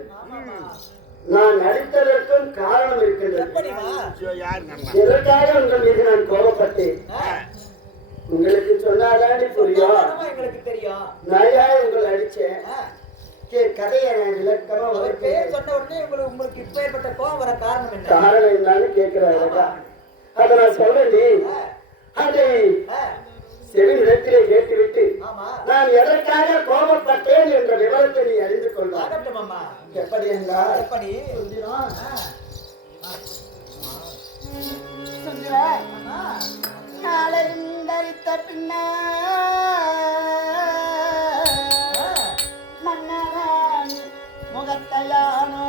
நான் நடித்ததற்கும் காரணம் இருக்கின்றது. எப்படிமா? எதற்காக உங்கள் மீது நான் கோபப்பட்டேன்? உங்களுக்கு சொன்னாதானே புரியும். எங்களுக்கு தெரியும். நாயா உங்களை அடிச்சேன். கதையை நான் விளக்கமா அவர் பேர் சொன்ன உடனே உங்களுக்கு இப்ப ஏற்பட்ட கோபம் வர காரணம் என்ன? காரணம் என்னன்னு கேட்கிறாருக்கா. அதை நான் சொல்றேன். அதை செவி இடத்திலே கேட்டுவிட்டு நான் எதற்காக கோபப்பட்டேன் என்ற விவரத்தை நீ அறிந்து கொள்வார். எப்படி என்றால் எப்படி நாளறிந்தரித்த பின்ன மன்னவன் முகத்தையானோ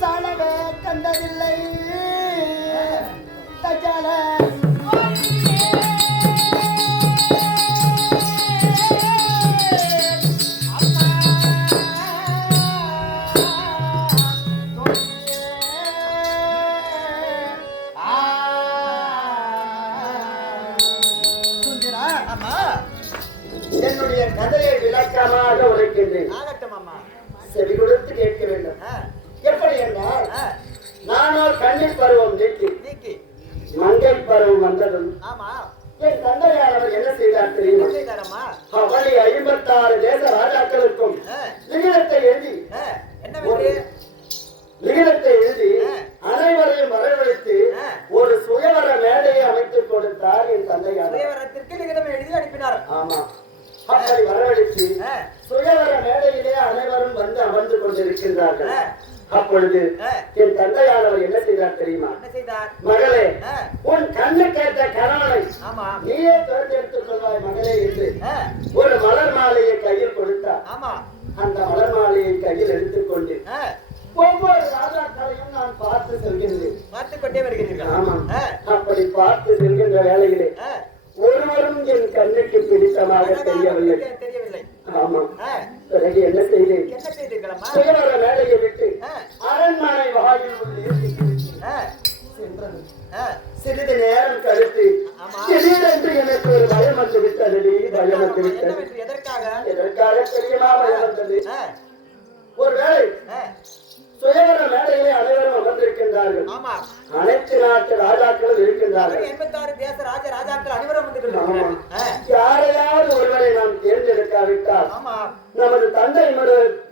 சாலவே கண்டதில்லை தஜால என்னுடைய கதையை விளக்கமாக உரைக்கின்றேன். செவி கொடுத்து கேட்க வேண்டும். எப்படி என்றால் நானோ கண்ணீர் பருவம் நீக்கி மங்கை பருவம் வந்ததும் என் தந்தையானவர் என்ன செய்தார் தெரியுமா? அவளை 56 தேச ராஜாக்களுக்கும் லிகிதத்தை எழுதி அனைவரையும் வரவழைத்து ஒரு சுயவர மேடையை அமைத்துக் கொடுத்தார் என் தந்தையானவர். ஆமா, அப்படி வரவழைத்து சுயவர மேடையிலே அனைவரும் வந்து அமர்ந்து கொண்டிருக்கின்றார்கள். அப்பொழுது என் தந்தையானவர் என்ன செய்தார் தெரியுமா? மகளே, உன் கண்ணு கேட்ட கணவனை நீயே தேர்ந்தெடுத்துக் கொள்வாய் மகளே என்று ஒரு மலர் மாலையை கையில் கொடுத்தார். அந்த மலர் மாலையை கையில் எடுத்துக்கொண்டு ஒவ்வொரு ராஜாக்களையும் நான் பார்த்து செல்கின்றேன். ஆமா, அப்படி பார்த்து செல்கின்ற வேளையிலே ஒருவரும் என் கண்ணுக்கு பிடித்தமாக தெரியவில்லை. ஆமா, பிறகு என்ன செய்தேன்? சுயவர மேடையை விட்டு அரண்மனை வாயில் சென்றது. சிறிது நேரம் கழித்து திடீரென்று எனக்கு ஒரு பயம் வந்து விட்டது. எதற்காக தெரியுமா பயம் வந்தது? ஒருவேளை சுயவர மேடையிலே அனைவரும் அமர்ந்திருக்கின்றார்கள். அனைத்து நாட்டு ராஜாக்களும் இருக்கின்றார்கள். 86 தேச ராஜாக்கள் அனைவரும் வந்திருக்கிறார்கள். யாரையாவது ஒருவரை நாம் தேர்ந்தெடுக்காவிட்டால் நமது தந்தை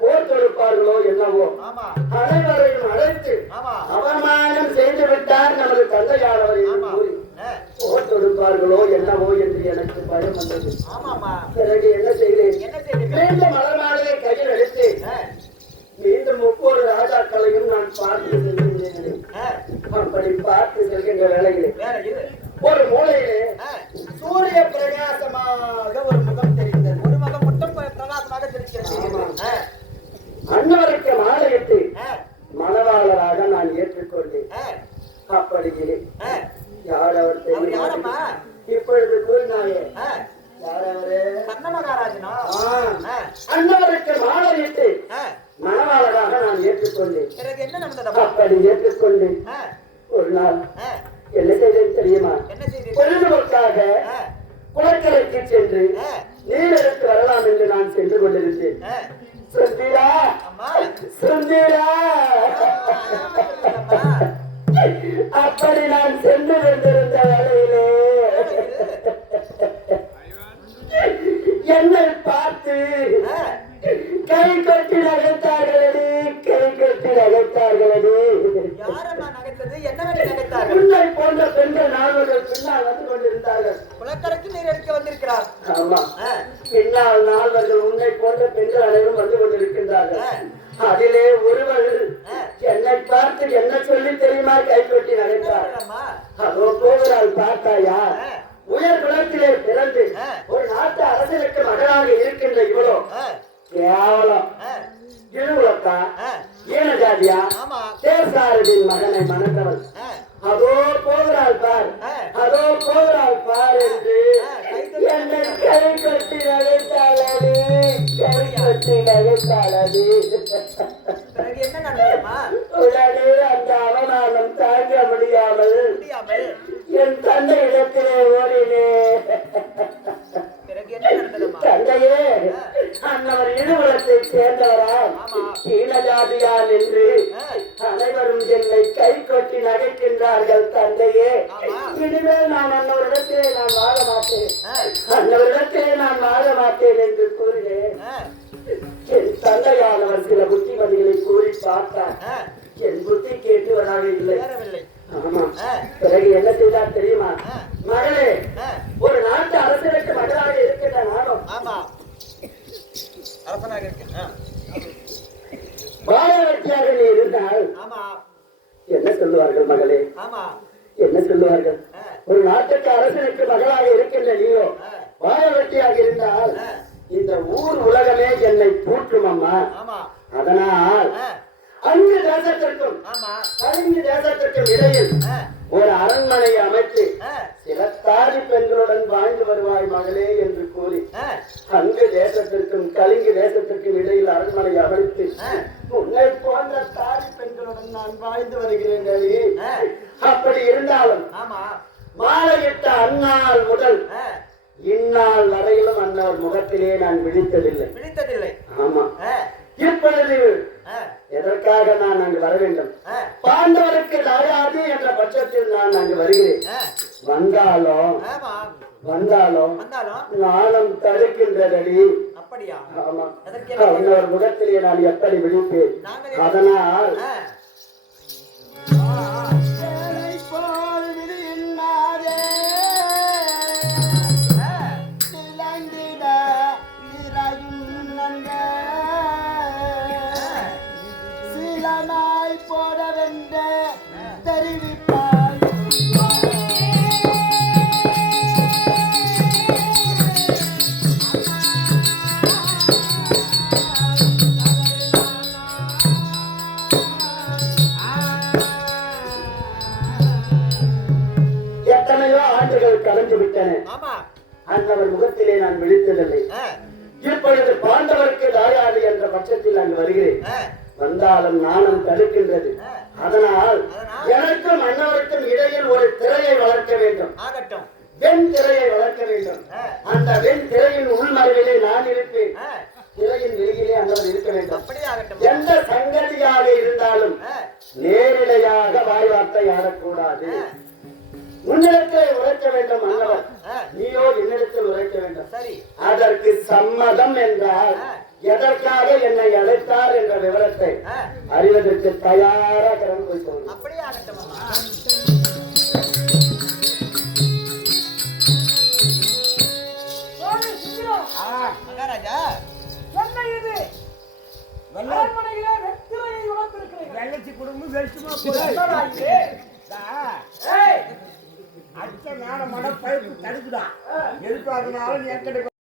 போர் தொடுப்பார்களோ என்னவோ. அனைவரையும் அழைத்து அவமானம் செய்து விட்டார் நமது தந்தையானவரை கூறி போர் தொடுப்பார்களோ என்னவோ என்று எனக்கு பயம் வந்தது. பிறகு என்ன செய்தேன்? மீண்டும் மலர் மாலையை கையில் எடுத்து மீண்டும் ஒவ்வொரு ராஜாக்களையும் நான் பார்த்து செல்கின்றேன். அப்படி பார்த்து செல்கின்ற வேளையிலே ஒரு மூலையிலே சூரிய பிரகாசமாக ஒரு முகம் தெரிந்தது. ஒரு முகம் மட்டும் பிரகாசமாக தெரிகிறது. அன்னவருக்கு மாலையிட்டு மணவாளராக நான் ஏற்றுக்கொண்டேன். அப்படியே யார் அவர் தெரியும்? இப்பொழுது கூறினாயே யார் அவரு? கண்ணமகாராஜனா? அன்னவருக்கு மாலையிட்டு மணவாளராக நான் ஏற்றுக்கொண்டேன். பிறகு என்ன நடந்தது? அப்படி ஏற்றுக்கொண்டு ஒரு நாள் என்ன செய்தேன் தெரியுமா? பொழுதுபோக்காக குளக்கரைக்கு சென்று நீர் எடுத்து வரலாம் என்று நான் சென்று கொண்டிருந்தேன். சுந்தீரா, சுந்தீரா, அப்படி நான் சென்று கொண்டிருந்த வேளையிலே என்னை பார்த்து கை கொட்டி நகைத்தார்களே, கை கொட்டி நகைத்தார்களே. உன்னை போன்ற பெண்கள் நால்வர்கள் பின்னால் வந்து கொண்டிருந்தார்கள். குளக்கரைக்கு நீர் எடுக்க வந்திருக்கிறார். ஆமா, பின்னால் நால்வர்கள் உன்னை போன்ற பெண்கள் அனைவரும் வந்து கொண்டிருக்கின்றார்கள். அதிலே ஒருவர் என்னை பார்த்து என்ன சொல்லி தெரியுமா கை கொட்டி நகைத்தார்? அதோ போகிறாள் பார்த்தாயா? உயர் குலத்திலே பிறந்து ஒரு நாட்டு அரசனுக்கு மகனாக இருக்கின்ற இவளோ கேவலம் இருகுலத்தா ஈனஜாதியா தேசாரதின் மகனை மணந்தவள். அதோ போகிறாள் பார், அதோ போகிறாள் பார் என்று என்னை கை கொட்டி நகைத்தாளே, கை கொட்டி நகைத்தாளே. உடனே அந்த அவமானம் தாங்க முடியாமல் என் தந்தை இடத்திலே ஓடினேன். தந்தையே, அன்னவர் இடுகுலத்தை இருக்கின்றார்கள் தந்தையே. இனிமேல் நான் அன்னவரிடத்திலே நான் வாழ மாட்டேன், அன்னவரிடத்திலே நான் வாழ மாட்டேன் என்று கூறினேன். என் தந்தையானவர் சில புத்திமதிகளை கூறி பார்த்தார். என் புத்தி கேட்டு வரவில்லை. ஆமா, பிறகு என்ன செய்தார் தெரியுமா? மகளே, ஒரு நாட்டு அரசருக்கு மகளாக இருக்கின்ற நானும் வாழவற்றியாக நீ இருந்தால் என்ன சொல்லுவார்கள் மகளே? என்ன சொல்லுவார்கள்? ஒரு நாட்டுக்கு அரசனுக்கு மகளாக இருக்கின்ற நீயோ வாழவற்றியாக இருந்தால் இந்த ஊர் உலகமே என்னை பூட்டும் அம்மா. அதனால் அங்கு தேசத்திற்கும் கலிங்கு தேசத்திற்கும் இடையில் ஒரு அரண்மனை அமைத்து சில தாதி பெண்களுடன் வாழ்ந்து வருவாய் மகளே என்று கூறி அங்கு தேசத்திற்கும் கலிங்கு தேசத்திற்கும் இடையில் அரண்மனை அமைத்து உன்னை போன்ற தாதி பெண்களுடன் நான் வாழ்ந்து வருகிறேன். அப்படி இருந்தாலும் மாலையிட்ட அந்நாள் முதல் இந்நாள் வரையிலும் அன்னவர் முகத்திலே நான் விழித்ததில்லை. ஆமா, இப்பொழுது எதற்காக நான் அங்கு வர வேண்டும்? பாண்டவருக்கு தாயாது என்ற பட்சத்தில் நான் அங்கு வருகிறேன். வந்தாலும் நானும் தடுக்கின்றதடி. ஆமா, அன்னவர் முகத்திலே நான் எப்படி விழிப்பேன்? அதனால் கடந்து விட்டன. அன்னவர் முகத்திலே நான் விழித்ததில்லை. இப்பொழுது பாண்டவருக்கு தாயாது என்ற பட்சத்தில் அங்கு வருகிறேன். வந்தாலும் நானும் தடுக்கின்றது. அதனால் எனக்கும் அன்னவருக்கும் இடையில் ஒரு திரையை வளர்க்க வேண்டும். வெண் திரையை வளர்க்க வேண்டும். அந்த வெண் திரையின் உள்மறைவிலே நான் இருப்பேன். திரையின் வெளியிலே அன்னவர் இருக்க வேண்டும். எந்த சங்கதியாக இருந்தாலும் நேரிடையாக வாய் வார்த்தை ஆடக்கூடாது. உன்னிடத்தில் உரைக்க வேண்டும் அன்னவர், நீயோ என்னிடத்தில் உரைக்க வேண்டும். அதற்கு சம்மதம் என்றால் எதற்காக என்னை அழைத்தார் என்ற விவரத்தை அறிவதற்கு தயாராக கடந்து போய் சொல்லுங்கள். மகாராஜா, என்ன இது? அரண்மனையிலே வெற்றிலையை உணர்ந்திருக்கிறேன். வெள்ளச்சி குடும்பம் வெளிச்சமா போய் அச்ச மேல மட பைப்பு தடுக்குதா எதுக்காகனாலும் ஏற்கனவே